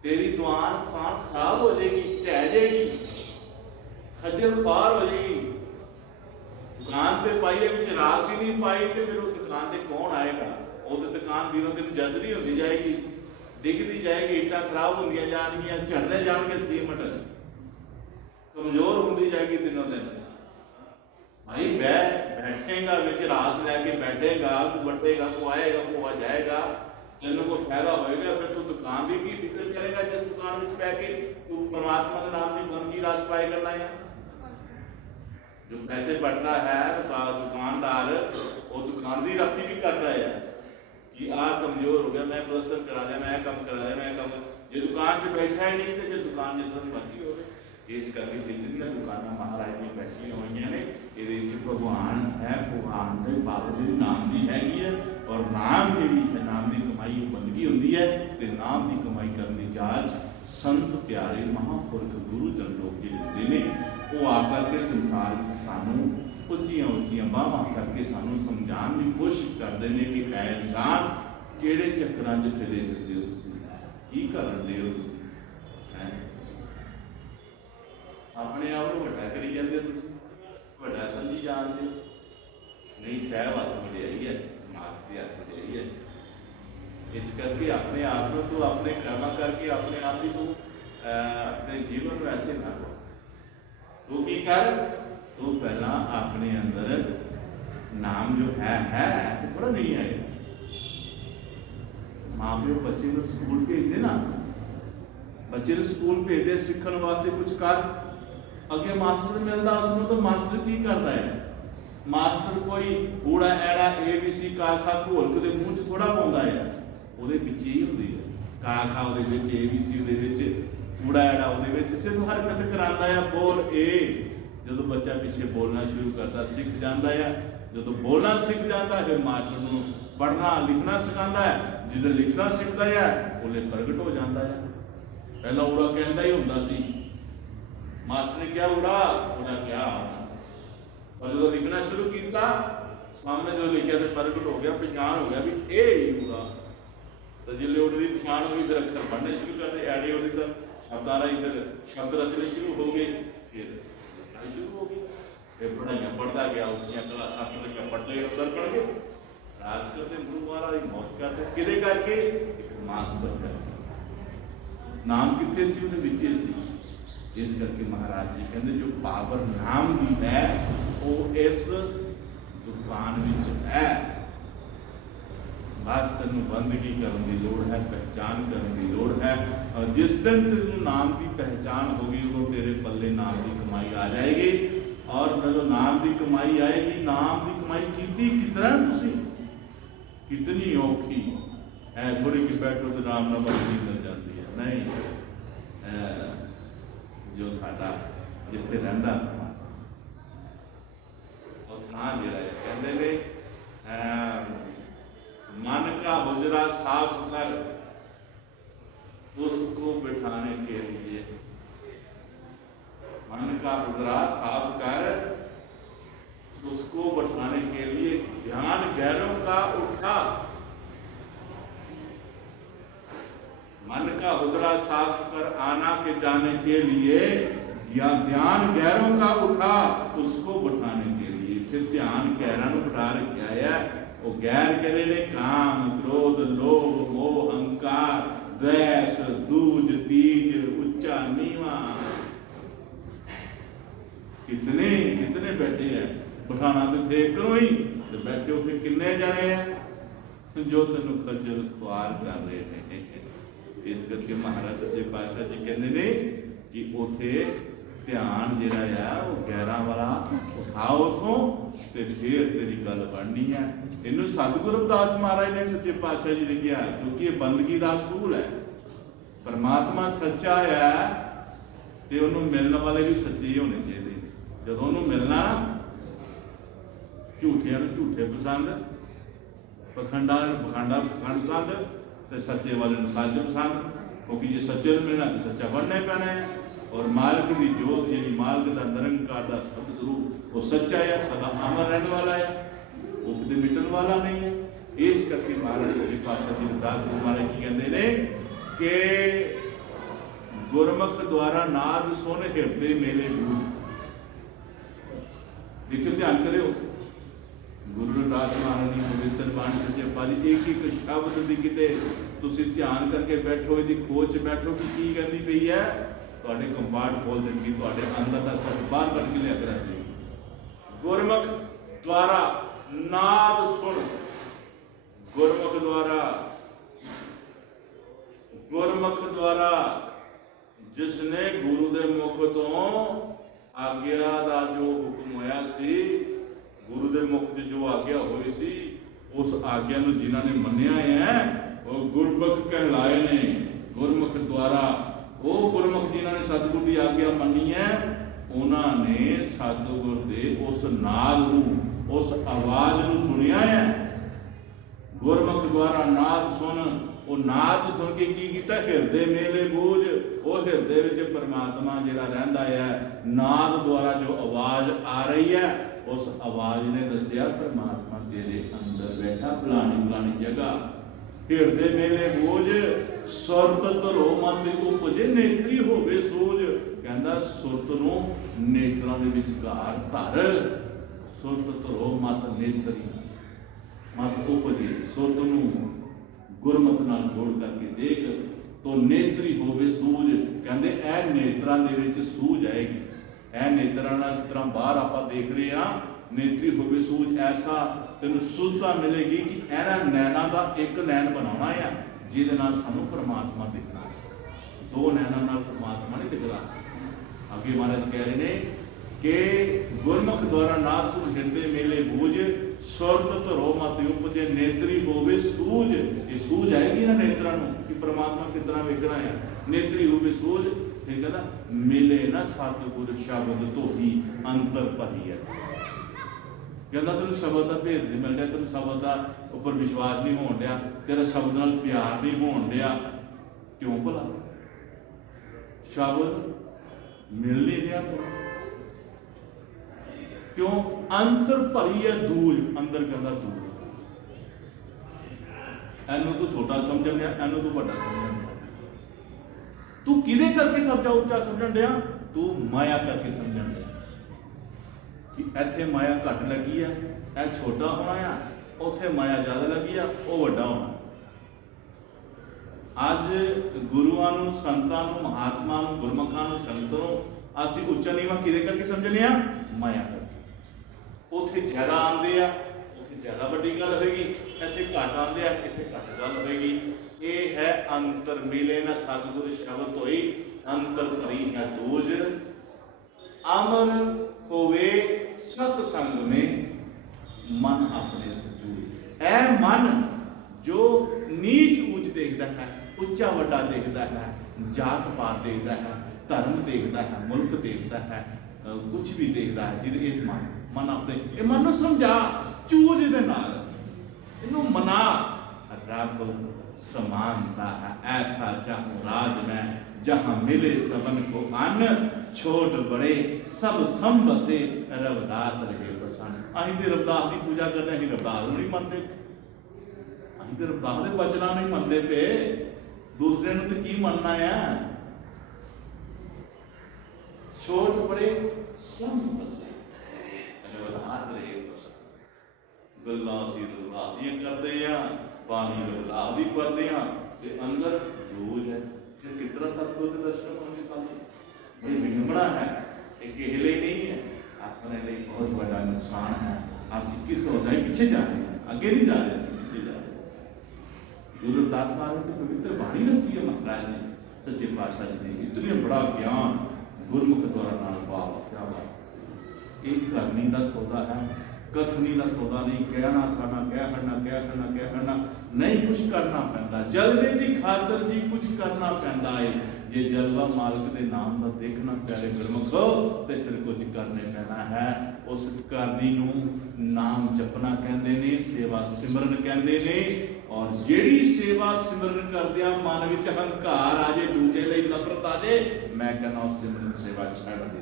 तेरी दुकान खराब हो जाएगी, ढह जाएगी, खज्जल खुआर हो जाएगी। दुकान पे पाई है रास ही नहीं पाई तो फिर उस दुकान से कौन आएगा? वो तो दुकान दिनों दिन जर्जरी होती जाएगी, डिगती जाएगी, ईटा खराब होंदियां जाएंगियां, झड़ते जाएंगे, सीमेंट कमजोर होती जाएगी दिनों दिन। भाई बैठेगा विच रास लैके बैठेगा, बटेगा, को आएगा, को आ जाएगा, तेनों को फायदा होएगा, फिर तू दुकान की फिक्र करेगा जिस दुकान में बह के तू परमात्मा के नाम की बनगी रास पाए करना है। जो पैसे बढ़ता है दुकानदार वो दुकान की राखी भी करता है कि आ कमजोर हो गया, मैं प्लस्तर करा दिया, मैं कम करा दिया, मैं कम। जो दुकान पे बैठा ही नहीं तो जो दुकान जितना मर्जी हो, इस करके जितनी दुकान महाराज की बैठिया हुई ने ये भगवान है, भगवान के बाबा जी नाम की हैगी है। और नाम जी है, नाम की कमाई बंदगी होंगी है, तो नाम की कमाई करने की जाच संत प्यारे महापुरख गुरुजन लोग जो होते हैं वो आकर के संसार में सानू उच्चियां उच्चियां बाहां करके सानू समझाने की कोशिश करते हैं कि है इंसान किहड़े चक्करां च फिरे फिरदे हो, तुसीं की करन दे हो, तुसीं अपने आप को वड्डा करी जांदे हो, तुसीं वड्डा समझी जांदे हो। नहीं सहब हथ वडेरी है, मात के हथ वडेरी है। इस करके अपने आप को तो अपने कर्म करके अपने आप ही तू अपने जीवन में ऐसे ना हो। तू की कर, तू पहला अपने अंदर नाम जो है ऐसे थोड़ा नहीं है। माँ प्यो बच्चे को स्कूल भेजते ना, बच्चे को स्कूल भेजते सीखने वास्ते कुछ कर, अगे मास्टर मिलता उसमें तो मास्टर की करता है? मास्टर कोई ऊड़ा ऐड़ा ABC का खा घोल के मूँह च थोड़ा पाਉਂਦਾ है, ਉਹਦੇ ਵਿੱਚ ਹੀ ਹੁੰਦੀ ਹੈ ਕਾ ਖਾ, ਉਹਦੇ ਵਿੱਚ ABC, ਉਹਦੇ ਵਿੱਚ ਊੜਾ ਐੜਾ, ਉਹਦੇ ਵਿੱਚ ਸਿਰਫ ਹਰਕਤ ਕਰਾਉਂਦਾ ਹੈ ਬੋਲ ਏ। ਜਦੋਂ ਬੱਚਾ ਪਿੱਛੇ ਬੋਲਣਾ ਸ਼ੁਰੂ ਕਰਦਾ ਸਿੱਖ ਜਾਂਦਾ ਹੈ, ਜਦੋਂ ਬੋਲਣਾ ਸਿੱਖ ਜਾਂਦਾ ਫਿਰ ਮਾਸਟਰ ਨੂੰ ਪੜ੍ਹਨਾ ਲਿਖਣਾ ਸਿਖਾਉਂਦਾ ਹੈ, ਜਦੋਂ ਲਿਖਣਾ ਸਿੱਖਦਾ ਹੈ ਉਹਲੇ ਪ੍ਰਗਟ ਹੋ ਜਾਂਦਾ ਹੈ। ਪਹਿਲਾਂ ਊੜਾ ਕਹਿੰਦਾ ਹੀ ਹੁੰਦਾ ਸੀ, ਮਾਸਟਰ ਨੇ ਕਿਹਾ ਊੜਾ, ਉਹਦਾ ਕਿਹਾ, और जो लिखना शुरू किया सामने जो लिखा तो प्रगट हो गया, पछाण हो गया भी ये होगा। तो जिले उड़दी पछाण हो गई फिर अक्षर पढ़ने शुरू करते, ऐडे उड़दी सर शब्द आ रही, फिर शब्द रचने शुरू हो गए, फिर लिखना शुरू हो गई, फिर पढ़ाइयाँ पढ़ता गया, उच्चियां क्लासा पढ़ाइयां पढ़ते गए, अफसर पढ़ गए, राज करते, गुरु महाराज की मौज करते, किदे करके? एक मास्टर करके। नाम कितने सी उहदे विच सी। इस करके महाराज जी कहते जो पावर नाम की है वो इस दुकान विच है। बस तेन बंदगी करने की लोड़ है, पहचान करने की लोड़ है, और जिस दिन तेन नाम की पहचान होगी उदों तेरे पल्ले नाम की कमाई आ जाएगी। और जो नाम की कमाई आएगी, नाम की कमाई की कितना तुसी कितनी औखी है, थोड़ी कि बैठो तो आराम नाल बंदगी मिल जाती है। नहीं, जो साडा जिथे रहिंदा और थां जिहड़ा है कहंदे ने मन का हुजरा साफ कर उसको बिठाने के लिए, मन का हुजरा साफ कर उसको बैठाने के लिए ध्यान गैरों का उठा। मन का हुजरा साफ कर आना के जाने के लिए ध्यान गैरों का उठा उसको बैठाने के लिए। फिर ध्यान गैरों को बिठा रखा है। वो गैर कहने ने काम, क्रोध, लोभ, मोह, अहंकार, द्वेष, दूज, तीज, उच्चा, नीवा, कितने कितने बैठे हैं। बिठाना तो थे करो ही, तो बैठे हो फिर किन्ने जाने हैं जो तेन खज्जल खुआर कर रहे हैं। इस करके महाराज सच्चे पातशाह जी कहते ने कि उथे ध्यान जिहड़ा है वो गैरां वाला उठाओ उथों ते फिर तेरी गल बननी है। इनू सतगुरु रविदास महाराज ने सच्चे पातशाह जी ने कहा, क्योंकि ये बंदगी का असूल है। परमात्मा सच्चा है तो उन्होंने मिलने वाले भी सच्चे ही होने चाहिए। जो उन्होंने मिलना झूठिया झूठे पसंद, पखंडा पखंडा पखंड पसंद, तो सच्चे वाले सच पसंद, क्योंकि जो सच्चे मिलना तो सच्चा बनना ही पैना है। और मालिक की जोत जी मालिक का निरंकार का शब्द स्वरूप वो सच्चा है, सदा अमर रहने वाला है, वो कभी मिटन वाला नहीं है। इस करके महाराज सच्चे पातशाह जी रविदास गुरु महाराज की कहते हैं कि गुरमुख द्वारा नाद सुन हिरदे मेले बूझ। देखियो ध्यान करो, गुरु रविदास महाराज की पवित्र बाणी सच्चे पातशाह एक एक शब्द की किते तुसीं ध्यान करके बैठो, इसकी खोज बैठो कि की कहती पई है, तुहाडे कंपार्ट खोल देगी, तुहाडे अंदर का सब बाहर कढ़ के लिया करेगी। गुरमुख द्वारा नाद सुन, गुरमुख द्वारा जिसने गुरु दे मुख तो आज्ञा का जो हुक्म होया सी, गुरु दे मुख च जो आज्ञा हुई सी, उस आज्ञा नूं जिन्हां ने मन्निया है वो गुरमुख कहलाए ने। गुरमुख द्वारा वो गुरमुख जिन्हां ने सतगुरु की आज्ञा मन्नी है, उन्होंने सतगुरु दे उस नाद नूं, उस आवाज नूं सुनिया है। गुरमुख द्वारा नाद सुन, वो नाद सुन के की कीता, हिरदे मेले बूझ। वो हिरदे विच परमात्मा जिहड़ा रहिंदा है, नाद द्वारा जो आवाज आ रही है, उस आवाज ने दसिया परमात्मा तेरे अंदर बैठा फलानी फलानी जगह। हिरदे मेले बूझ सुरत धरो मत उपजे नेत्री होवे सूझ। कहंदा सुरत नूं नेत्रां दे विचकार धर, सुरत धरो मत नेत्री मत उपजे। सुरत नूं गुरमत नाल जोड़ करके देख तो नेत्री होवे सूझ। कहंदे ऐ नेत्रां दे विच सूझ आएगी। ऐ नेत्रां नाल जिस तरह बाहर आपां देख रहे हां, नेत्री होवे सूझ, ऐसा तेन सुझता मिलेगी कि इन्हां नैना का एक नैन बनाना है जिहदे नाल सानूं परमात्मा दिखना। दो नैना नाल परमात्मा नहीं दिखदा। अगे महाराज कह रहे ने कि गुरमुख द्वारा नाद सुन हिरदे मेले बूझ, सुरत धरो मत उपजे नेत्री होवे सूझ। ये सूझ आएगी ना नेत्रां नूं कि परमात्मा कितना वेखना है। नेत्री होवे सूझ, फिर कहदा मिले ना सतगुर शब्द धोही अंतर भरी है। कहता तेन शब्द का भेद नहीं मिल रहा, तेन शब्द का उपर विश्वास नहीं होन दिया, तेरा शब्द नाल प्यार नहीं होन दिया। क्यों भला? शब्द मिल नहीं रहा तो क्यों? अंतर भरी है दूज, अंदर कहता दूज। एनू तू छोटा समझन दिया, एनू तू बड़ा समझन दिया। तू किदे करके समझा उच्चा समझन दिया? तू माया करके समझन दिया कि इत्थे माया घट लगी है, यह छोटा होना है, उत्थे माया ज़्यादा लगी है, वह वड्डा होना। अज गुरुआं नूं, संतां नूं, महात्मा नूं, गुरमुखां नूं, संतां नूं असीं उच्चा नीवां किहदे करके समझने आ? माया करके। उत्थे ज़्यादा आंदे आ, उत्थे ज़्यादा वड्डी गल होएगी, इत्थे घट आंदे आ, इत्थे घट गल होएगी। ये है अंतर मिले ना सतगुर शब्द होई, अंतर भरी है दूज। अमर होवे सतसंग में मन अपने सजूए। ऐ मन जो नीच ऊंच देखता है, उच्चा वड्डा देखता है, जात पात देखता है, धर्म देखता है, मुल्क देखता है, कुछ भी देखता है जिहदे इस मन अपने ये मन नूं समझा, चूज इहदे नाल इहनूं मना। रब समानता है, ऐसा चाहूं राज में जहां मिले सबन को अन्न, छोट बड़े सब सम बसे, रविदास रहे प्रसन्न। असीं ते रविदास की पूजा करते, असीं रविदास नहीं मनते, असीं ते रविदास के बचना नहीं मनते पे, दूसरे नूं ते की मनना है। छोट बड़े सम बसे, रविदास रहे प्रसन्न। गल्लां असीं रविदास दियां करदे आ, बाणी रविदास दी पढ़दे आ, ते अंदर दूज है। फिर कितना सतगुर के दर्शन होंगे सानू? ये विडंबना है, ये किसी लिए नहीं है, अपने लिए बहुत बड़ा नुकसान है। असीं किस हो जाए पीछे जा रहे हैं, आगे नहीं जा रहे, पीछे जा रहे हैं। गुरु रविदास महाराज की पवित्र बाणी रची है महाराज ने, सच्चे पातशाह जी ने, इतने बड़ा ज्ञान गुरमुख द्वारा नाल भाव, क्या बात। एक करनी का सौदा है, कथनी का सौदा नहीं, कहना साना कह करना नहीं, कुछ करना पैंदा, जलवे की खातर जी कुछ करना पैंदा है। जे जलवा मालिक के नाम का देखना प्यारे गुरमुखो, तो फिर कुछ करने पैना है। उस करनी नूं नाम जपना कहते ने, सेवा सिमरन कहते ने। और जिहड़ी सेवा सिमरन करदिया मन विच हंकार आ जाए, दूजे लई नफरत आ जाए, मैं कहना उस सिमरन सेवा छड्ड दे।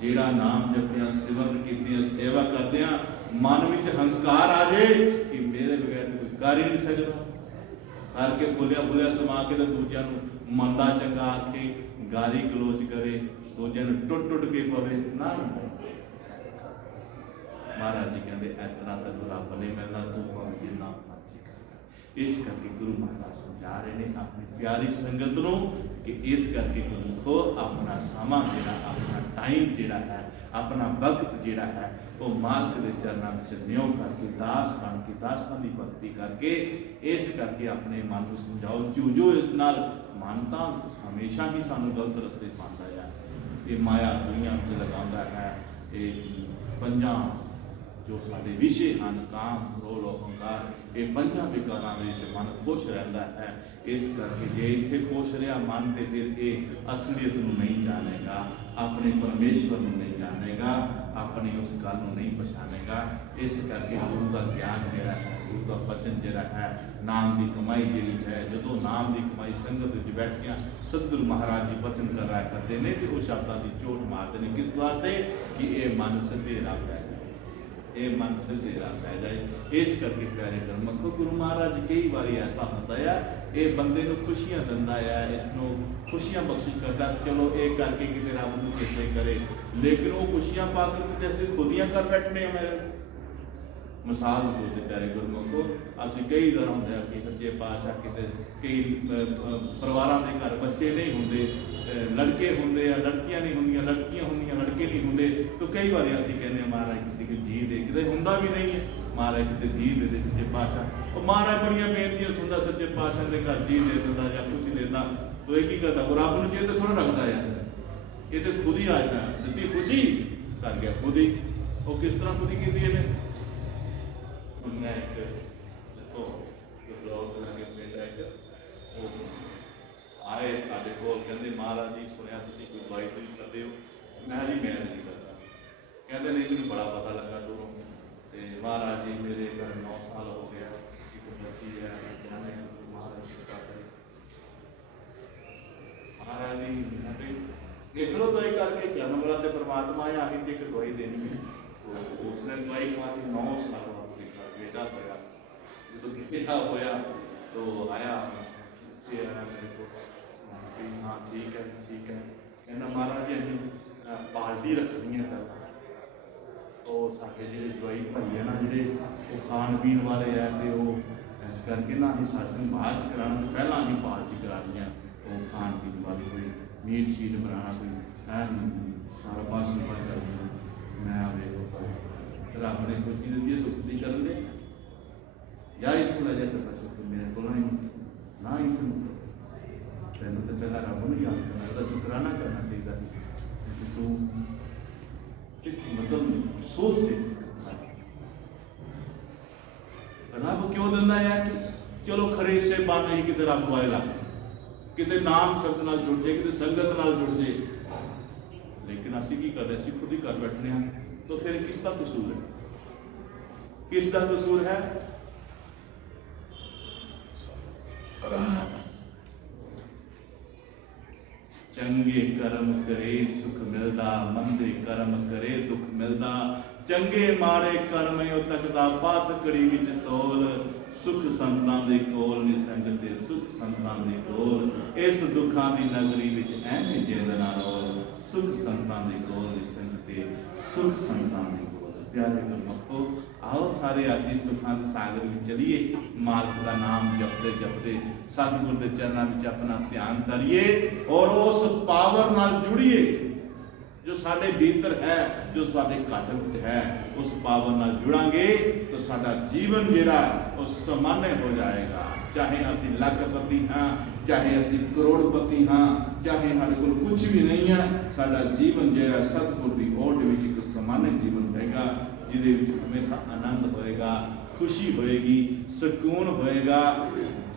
जेड़ा नाम जपिया सिमरन कीतिया सेवा करदिया मन विच हंकार आ जाए कि मेरे बगैर कोई कर ही नहीं सकता, करके फुलिया समा के तो दूजिया मंदा चंगा आखे, गाली गलोच करे, दूजिया टुट के पवे ना। महाराज जी कहते इतना तेन रब नहीं मिलना, तू भावें जिन्ना मर्जी कर। इस करके गुरु महाराज समझा रहे हैं अपनी प्यारी संगत नूं कि इस करके गुरमुखो अपना समा जिहड़ा, अपना टाइम जिहड़ा है, अपना वक्त जिहड़ा है, वो मालिक के चरणों में न्यों करके दास बन के दासां की भगती करके, इस करके अपने मन को समझाओ। जूझो इस नाल, मन तो हमेशा ही सानू गलत रस्ते पाता है, ये माया दुनिया में लगाता है। ये पंजां जो साडे विषय हैं, काम क्रोध अहंकार, ये पंजां विकारां दे विच मन खुश रहता है। इस करके जे इत्थे खुश रहा मन, तो फिर ये असलियत नूं नहीं जानेगा, अपने परमेश्वर नूं नहीं जानेगा, अपनी उस गल नूं नहीं पछानेगा। इस करके गुरु का ज्ञान जिहड़ा है, गुरु का वचन जिहड़ा है, नाम की कमाई जिहड़ी है, जदों नाम की कमाई संगत विच बैठिया सतगुरु महाराज जी वचन कराया करते हैं, तो वो शब्दां की चोट मारते हैं। किस वास्ते कि ये मन सीधे राह पै जाए, ये मन सीधे राह पै जाए। इस करके प्यारे गुरमुखो, गुरु महाराज कई बार ऐसा होता है, ये बंदे को खुशियां दिंदा है, इसनों खुशियां बख्शिश करता, चलो ये करके किसी रब को किसे करे, लेकिन वो खुशियां पाकर कितने असं खुदियां कर बैठने हैं। मेरे मिसाल दो तो प्यारे गुरमुखो, असं कई तरह होंगे कि सच्चे पातशाह किते कई परिवारों के घर बच्चे नहीं होंगे, लड़के होंगे या लड़कियां नहीं होंदियां, लड़कियां होंदियां लड़के नहीं होंगे, तो कई बार असं कहने महाराज किसी को जी दे, कितने होंदा भी नहीं है, महाराज कितने जी दे सच्चे पातशाह। और महाराज बड़िया बेनतियां सुनता, सच्चे पातशाह के घर जी दे दिंदा या कुछ देता, तो ये की करता, वो रब नूं चेते थोड़ा रखता है, ये तो खुद ही आज दी खुशी कर गया खुद ही। वो किस तरह खुद ही की है, मैं एक देखो ब्लॉग लगे पिंड एक वो आए साढ़े को कहते महाराज जी सुनिया तुसीं कोई दवाई तो नहीं करते हो, मैं जी मैं नहीं करता, कहते नहीं मैंने बड़ा पता लगा दूरों, तो महाराज जी मेरे घर 9 साल हो गया, एक बच्ची है, जाने महाराज जी का करे, महाराज जी देख लो दवाई करके जन्म वाला तो परमात्मा है, आगे एक दवाई देनी है, तो उसने दवाई खाती 9 साल बेटा होया, तो बेटा होया तो आया मेरे को, हाँ ठीक है कहना महाराज जी अभी पार्टी रखनी है पहला, तो साढ़े जो दवाई भाई है ना जोड़े वो खाण पीण वाले है, तो वो इस करके ना अभी सासन बाद च कराना, पहला अभी पार्टी करानी है, वो खाण पीण वाली कोई मीट शीट बनाना, कोई सारा पासन पा चलना, मैं आवे रब ने खुशी दी है, दुख की कर ले या इतों लै जा कर मेरे को ना ही तेन तो पहला रब को याद करना, तो शुकराना करना चाहिए, तू मतलब सोच के रब क्यों ਬਣ ਰਹੀ ਕਿਤੇ ਰੱਬ ਵਾਲੇ ਲੱਗ ਕਿਤੇ ਨਾਮ ਸ਼ਬਦ ਨਾਲ ਜੁੜ ਜੇ ਕਿਤੇ ਸੰਗਤ ਨਾਲ ਜੁੜ ਜੇ ਲੇਕਿਨ ਅਸੀਂ ਕੀ ਕਰਦੇ ਅਸੀਂ ਖੁਦ ਹੀ ਕਰ ਬੈਠਦੇ ਹਾਂ ਤਾਂ ਫਿਰ ਕਿਸ ਦਾ ਕਸੂਰ ਹੈ ਕਿਸ ਦਾ ਕਸੂਰ ਹੈ ਚੰਗੇ ਕਰਮ ਕਰੇ ਸੁਖ ਮਿਲਦਾ ਮੰਦੇ ਕਰਮ ਕਰੇ ਦੁੱਖ ਮਿਲਦਾ ਚੰਗੇ ਮਾੜੇ ਕਰਮ ਉਹ ਤੱਕਦਾ ਬਾਤ ਕੜੀ ਵਿੱਚ ਤੋਲ ਸੁਖ ਸੰਤਾਂ ਦੇ ਕੋਲ ਨੀ ਸੰਗਤੇ ਸੁਖ ਸੰਤਾਂ ਦੇ ਕੋਲ ਇਸ ਦੁੱਖਾਂ ਦੀ ਨਗਰੀ ਵਿੱਚ ਐਵੇਂ ਜਿੰਦ ਨਾ ਰੋਲ ਸੁਖ ਸੰਤਾਂ ਦੇ ਕੋਲ ਨੀ ਸੰਗਤੇ ਸੁਖ ਸੰਤਾਂ ਦੇ ਕੋਲ ਪਿਆਰੇ ਗੁਰਮਖੋ ਆਓ ਸਾਰੇ ਅਸੀਂ ਸੁਖਾਂ ਦੇ ਸਾਗਰ ਵਿੱਚ ਚਲੀਏ ਮਾਲਕ ਦਾ ਨਾਮ ਜਪਦੇ ਜਪਦੇ ਸਤਿਗੁਰ ਦੇ ਚਰਨਾਂ ਵਿੱਚ ਆਪਣਾ ਧਿਆਨ ਧਰੀਏ ਔਰ ਉਸ ਪਾਵਰ ਨਾਲ ਜੁੜੀਏ ਜੋ ਸਾਡੇ ਭੀਤਰ ਹੈ ਜੋ ਸਾਡੇ ਘਟ ਵਿੱਚ ਹੈ ਉਸ ਪਾਵਰ ਨਾਲ ਜੁੜਾਂਗੇ ਤਾਂ ਸਾਡਾ ਜੀਵਨ ਜਿਹੜਾ ਉਹ ਸਮਾਨੇ ਹੋ ਜਾਏਗਾ ਚਾਹੇ ਅਸੀਂ ਲੱਖਪਤੀ ਹਾਂ ਚਾਹੇ ਅਸੀਂ ਕਰੋੜਪਤੀ ਹਾਂ ਚਾਹੇ ਸਾਡੇ ਕੋਲ ਕੁਝ ਵੀ ਨਹੀਂ ਹੈ ਸਾਡਾ ਜੀਵਨ ਜਿਹੜਾ ਸਤਿਗੁਰ ਦੀ ਓਟ ਵਿੱਚ ਇੱਕ ਸਮਾਨੇ ਜੀਵਨ ਹੋਏਗਾ ਜਿਹਦੇ ਵਿੱਚ ਹਮੇਸ਼ਾ ਆਨੰਦ ਹੋਏਗਾ ਖੁਸ਼ੀ ਹੋਏਗੀ ਸਕੂਨ ਹੋਏਗਾ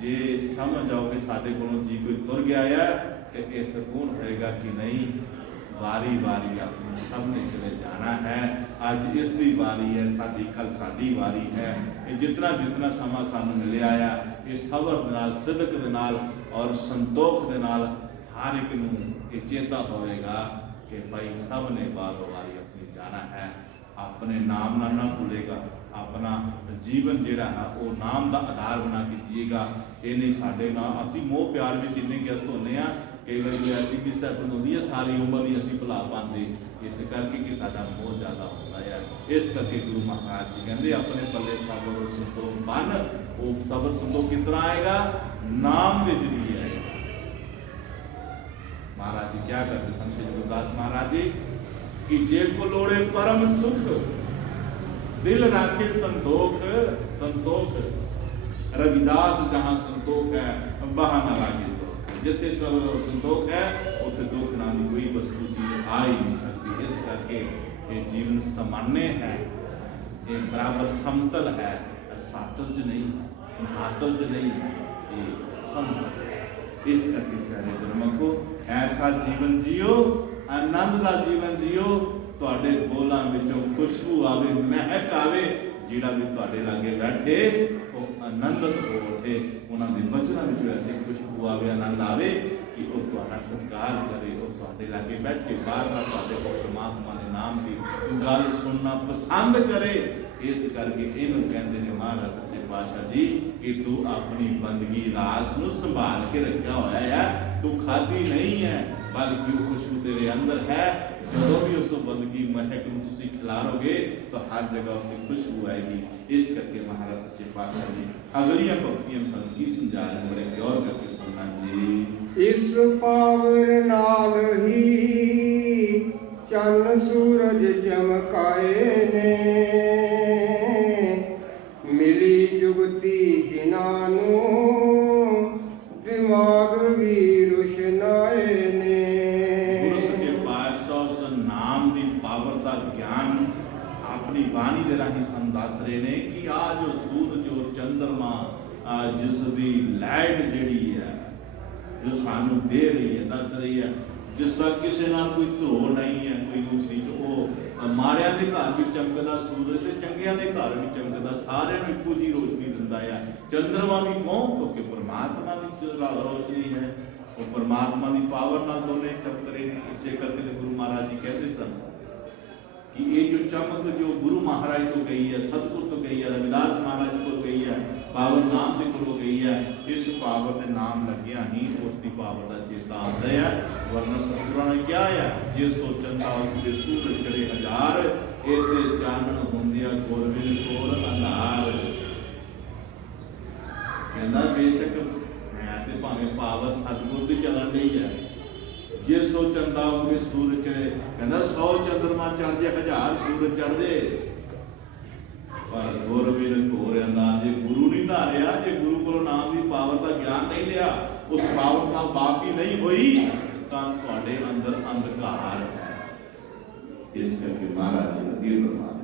ਜੇ ਸਮਝ ਆਓਗੇ ਸਾਡੇ ਕੋਲੋਂ ਜੀ ਕੋਈ ਤੁਰ ਗਿਆ ਹੈ ਕਿ ਇਹ ਸਕੂਨ ਹੋਏਗਾ ਕਿ ਨਹੀਂ ਵਾਰੀ ਵਾਰੀ ਆਪਣੀ ਸਭ ਨੇ ਚਲੇ ਜਾਣਾ ਹੈ ਅੱਜ ਇਸ ਦੀ ਵਾਰੀ ਹੈ ਸਾਡੀ ਕੱਲ ਸਾਡੀ ਵਾਰੀ ਹੈ ਇਹ ਜਿਤਨਾ ਜਿਤਨਾ ਸਮਾਂ ਸਾਨੂੰ ਮਿਲਿਆ ਆ ਇਹ ਸਬਰ ਦੇ ਨਾਲ ਸਿਦਕ ਦੇ ਨਾਲ ਔਰ ਸੰਤੋਖ ਦੇ ਨਾਲ ਹਰ ਇੱਕ ਨੂੰ ਇਹ ਚੇਤਾ ਹੋਵੇਗਾ ਕਿ ਭਾਈ ਸਭ ਨੇ ਬਾਰੋ ਵਾਰੀ ਆਪਣੀ ਜਾਣਾ ਹੈ ਆਪਣੇ ਨਾਮ ਨਾਲ ਨਾ ਭੁੱਲੇਗਾ ਆਪਣਾ ਜੀਵਨ ਜਿਹੜਾ ਹੈ ਉਹ ਨਾਮ ਦਾ ਆਧਾਰ ਬਣਾ ਕੇ ਜੀਏਗਾ ਇਹ ਨਹੀਂ ਸਾਡੇ ਨਾਲ ਅਸੀਂ ਮੋਹ ਪਿਆਰ ਵਿੱਚ ਇੰਨੇ ਗ੍ਰਸਤ ਹੁੰਦੇ ਆ ਕਈ ਵਾਰੀ ਐਸੀ ਕਿਸਾ ਬਣਾਉਂਦੀ ਹੈ ਸਾਰੀ ਉਮਰ ਹੀ ਅਸੀਂ ਭੁਲਾ ਪਾਉਂਦੇ ਇਸ ਕਰਕੇ ਕਿ ਸਾਡਾ ਮੋਹ ਜ਼ਿਆਦਾ ਹੁੰਦਾ ਹੈ ਇਸ ਕਰਕੇ ਗੁਰੂ ਮਹਾਰਾਜ ਜੀ ਕਹਿੰਦੇ ਆਪਣੇ ਪੱਲੇ ਸਬਰ ਔਰ ਸੰਤੋਖ ਬਨ ਉਹ ਸਬਰ ਸੰਤੋਖ ਕਿਸ ਤਰ੍ਹਾਂ ਆਏਗਾ ਨਾਮ ਦੇ ਜਰੀਏ ਆਏਗਾ महाराज जी क्या करते संत श्री गुरुदास महाराज जी कि जे को लोड़े परम सुख दिल राखे संतोख संतोख रविदास जहां संतोख है वहां न लागे तो जिथे सब संतोख है उथे दुख नाम की कोई वस्तु चीज आ ही नहीं सकती इस करके ये जीवन सामान्य है ये बराबर समतल है सातल च नहीं महातल च नहीं ये समतल इस करके प्यारे गुरमुखो ऐसा जीवन जियो आनंद का जीवन जियो तुहाडे बोलां विचों खुशबू आवे महक आवे जिहड़ा भी तुहाडे लागे बैठे वो आनंदित हो उठे उन्हां दे वचनां विचों ऐसी खुशबू आवे आनंद आवे कि वो तुहाडा सत्कार करे वो तुहाडे लागे बैठे बार बार तुहाडे कोल परमात्मा दे नाम की गल सुनना पसंद करे इस करके इहनूं कहंदे ने महाराज सच्चे पातशाह जी कि तू अपनी बंदगी रास नूं संभाल के रखा होया है तू खादी नहीं है बल्कि वो खुशबू तेरे अंदर है जो भी उस बंदगी महक नूं तुसीं खिलारोगे तो हर जगह उसकी खुशबू आएगी इस करके महाराज सच्चे पातशाह जी अगलियां पंक्तियां हम की समझा रहे हैं बड़े गौर करके सुनना जी इस पावर नाल ही चंद सूरज चमकाए ने मिली जुगती जिनानू दिमाग भी रुशनाए ने गुरु सच्चे पातशाह उस नाम की पावर का ज्ञान अपनी बाणी दे राही सन दस रहे ने कि आ जो सूरज और चंद्रमा जिस दी लाइट जिहड़ी है जो सानू दे रही है दस रही है जिस तरह किसी नाल कोई धो नहीं है कोई ऊंच नीच वो माड़ियां दे घर भी चमकदा सूरज ते चंगियां दे घर भी चमकदा सारिਆਂ ਨੂੰ ਇੱਕੋ ਜਿਹੀ रोशनी ਦਿੰਦਾ है चंद्रमा भी क्यों क्योंकि परमात्मा की रोशनी है वो परमात्मा की पावर नाल दोने चमक रहे हैं इसे करके गुरु महाराज जी कहते सन कि ये जो चमक जो गुरु महाराज को गई है सतगुरु तो गई है रविदास महाराज को गई है पावर नाम के को गई है इस पावर के नाम लगिया ही उसकी पावर का चेता आता है वरना सतगुरु ने क्या है जे सोचंदा उसके सूरज चढ़े हजार एते चानन हुंदिया गोरबिन कोल अंधार कहंदा बेशक मैं ते भावें पावर सतगुरु दी चलन रही है जे सो चंदा उनके सूरज चढ़े कहंदा 100 चंद्रमा चढ़ जाए 1000 सूरज चढ़ दे पर गोरबिन घोर अंदाज जे गुरु नहीं धारिया जे गुरु को नाम की पावर का ज्ञान नहीं लिया उस पावर नाल बाकी नहीं हुई तां तुहाडे अंदर अंधकार है इस करके महाराज जी का दिल फरमाया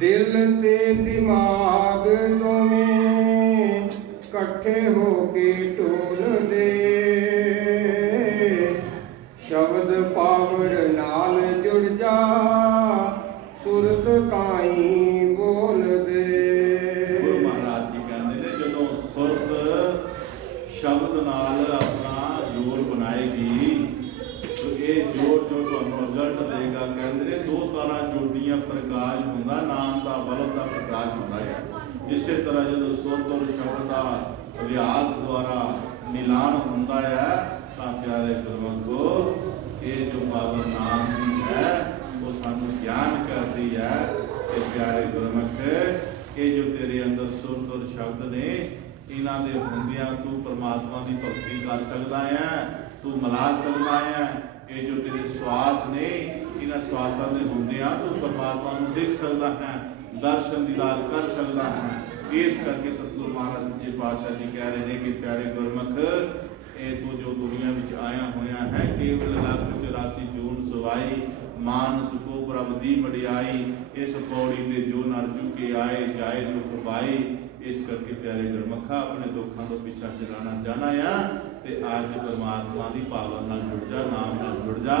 दिल ते दिमाग दोवें ਇਕੱਠੇ ਹੋ ਕੇ ਢੋਲਦੇ, ਸ਼ਬਦ ਪਾਵਰ ਨਾਲ ਜੁੜ ਜਾ, ਸੁਰਤ ਤਾਈ ਬੋਲਦੇ। ਗੁਰੂ ਮਹਾਰਾਜ ਜੀ ਕਹਿੰਦੇ ਨੇ ਜਦੋਂ ਸੁਰਤ ਸ਼ਬਦ ਨਾਲ ਆਪਣਾ ਜੋਰ ਬਣਾਏਗੀ तो ਇਹ ਜੋਰ ਜੋ ਤੁਹਾਨੂੰ ਰਿਜ਼ਲਟ ਦੇਗਾ। ਕਹਿੰਦੇ ਨੇ ਦੋ ਤਾਰਾਂ ਜੁੜਦੀਆਂ ਪ੍ਰਕਾਸ਼ ਹੁੰਦਾ, ਨਾਮ ਦਾ ਬਲਬ ਦਾ ਪ੍ਰਕਾਸ਼ ਹੁੰਦਾ ਹੈ। ਇਸੇ ਤਰ੍ਹਾਂ ਜਦੋਂ ਸੁਰਤ ਔਰ ਸ਼ਬਦ ਦਾ ਅਭਿਆਸ ਦੁਆਰਾ ਮਿਲਾਨ ਹੁੰਦਾ ਹੈ ਤਾਂ ਪਿਆਰੇ ਗੁਰਮੁਖੋ ਇਹ ਜੋ ਪਾਵਨ ਨਾਮ ਦੀ ਹੈ ਉਹ ਸਾਨੂੰ ਗਿਆਨ ਕਰਦੀ ਹੈ ਕਿ ਪਿਆਰੇ ਗੁਰਮੁਖ ਇਹ ਜੋ ਤੇਰੇ ਅੰਦਰ ਸੁਰਤ ਔਰ ਸ਼ਬਦ ਨੇ ਇਹਨਾਂ ਦੇ ਹੁੰਦਿਆਂ ਤੂੰ ਪਰਮਾਤਮਾ ਦੀ ਭਗਤੀ ਕਰ ਸਕਦਾ ਹੈ, ਤੂੰ ਮਿਲਾ ਸਕਦਾ ਹੈ। ਇਹ ਜੋ ਤੇਰੇ ਸਵਾਸ ਨੇ ਇਹਨਾਂ ਸਵਾਸਾਂ ਦੇ ਹੁੰਦਿਆਂ ਤੂੰ ਪਰਮਾਤਮਾ ਨੂੰ ਦੇਖ ਸਕਦਾ ਹੈ, ਦਰਸ਼ਨ ਦੀਦਾਰ ਕਰ ਸਕਦਾ ਹੈ। ਇਸ ਕਰਕੇ ਸਤਿਗੁਰੂ ਮਹਾਰਾਜ ਸੱਚੇ ਪਾਤਸ਼ਾਹ ਜੀ ਕਹਿ ਰਹੇ ਨੇ ਕਿ ਪਿਆਰੇ ਗੁਰਮੁਖ ਇਹ ਤੂੰ ਜੋ ਦੁਨੀਆ ਵਿੱਚ ਆਇਆ ਹੋਇਆ ਹੈ ਕੇਵਲ ਲੱਖ 84 ਜੂਨ ਸਵਾਈ, ਮਾਨਸ ਕੋ ਪ੍ਰਭ ਦੀ ਵਡਿਆਈ, ਇਸ ਪੌੜੀ ਤੇ ਜੋ ਨਰ ਚੁੱਕੇ ਆਏ ਜਾਏ ਦੁੱਖ ਪਾਈ। ਇਸ ਕਰਕੇ ਪਿਆਰੇ ਗੁਰਮੁਖਾ ਆਪਣੇ ਦੁੱਖਾਂ ਤੋਂ ਪਿੱਛਾ ਛੁਡਾਉਣਾ ਚਾਹਨਾ ਆ ਤੇ ਅੱਜ ਪਰਮਾਤਮਾ ਦੀ ਪਾਵਨ ਨਾਲ ਜੁੜ ਜਾ, ਨਾਮ ਨਾਲ ਜੁੜ ਜਾ।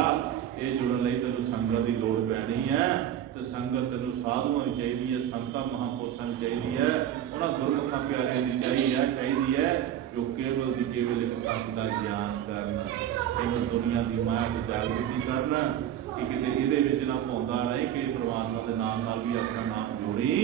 ਇਹ ਜੁੜਨ ਲਈ ਤੈਨੂੰ ਸੰਗਤ ਦੀ ਲੋੜ ਪੈਣੀ ਹੈ ਤੇ ਸੰਗਤ ਤੈਨੂੰ ਸਾਧੂਆਂ ਦੀ ਚਾਹੀਦੀ ਹੈ, ਸੰਤਾਂ ਮਹਾਂਪੁਰਸ਼ਾਂ ਦੀ ਚਾਹੀਦੀ ਹੈ, ਉਹਨਾਂ ਗੁਰਮੁਖਾਂ ਪਿਆਰਿਆਂ ਦੀ ਚਾਹੀਦੀ ਹੈ ਜੋ ਕੇਵਲ ਦੀ ਕੇਵਲ ਇੱਕ ਸੱਚ ਦਾ ਗਿਆਨ ਕਰਨ, ਕੇਵਲ ਦੁਨੀਆ ਦੀ ਮਾਇਆ ਤੋਂ ਜਾਗਰਤੀ ਕਰਨ ਕਿ ਕਿਤੇ ਇਹਦੇ ਵਿੱਚ ਨਾ ਪਾਉਂਦਾ ਰਹੇ ਕਿ ਪਰਮਾਤਮਾ ਦੇ ਨਾਮ ਨਾਲ ਵੀ ਆਪਣਾ ਨਾਮ ਜੋੜੀ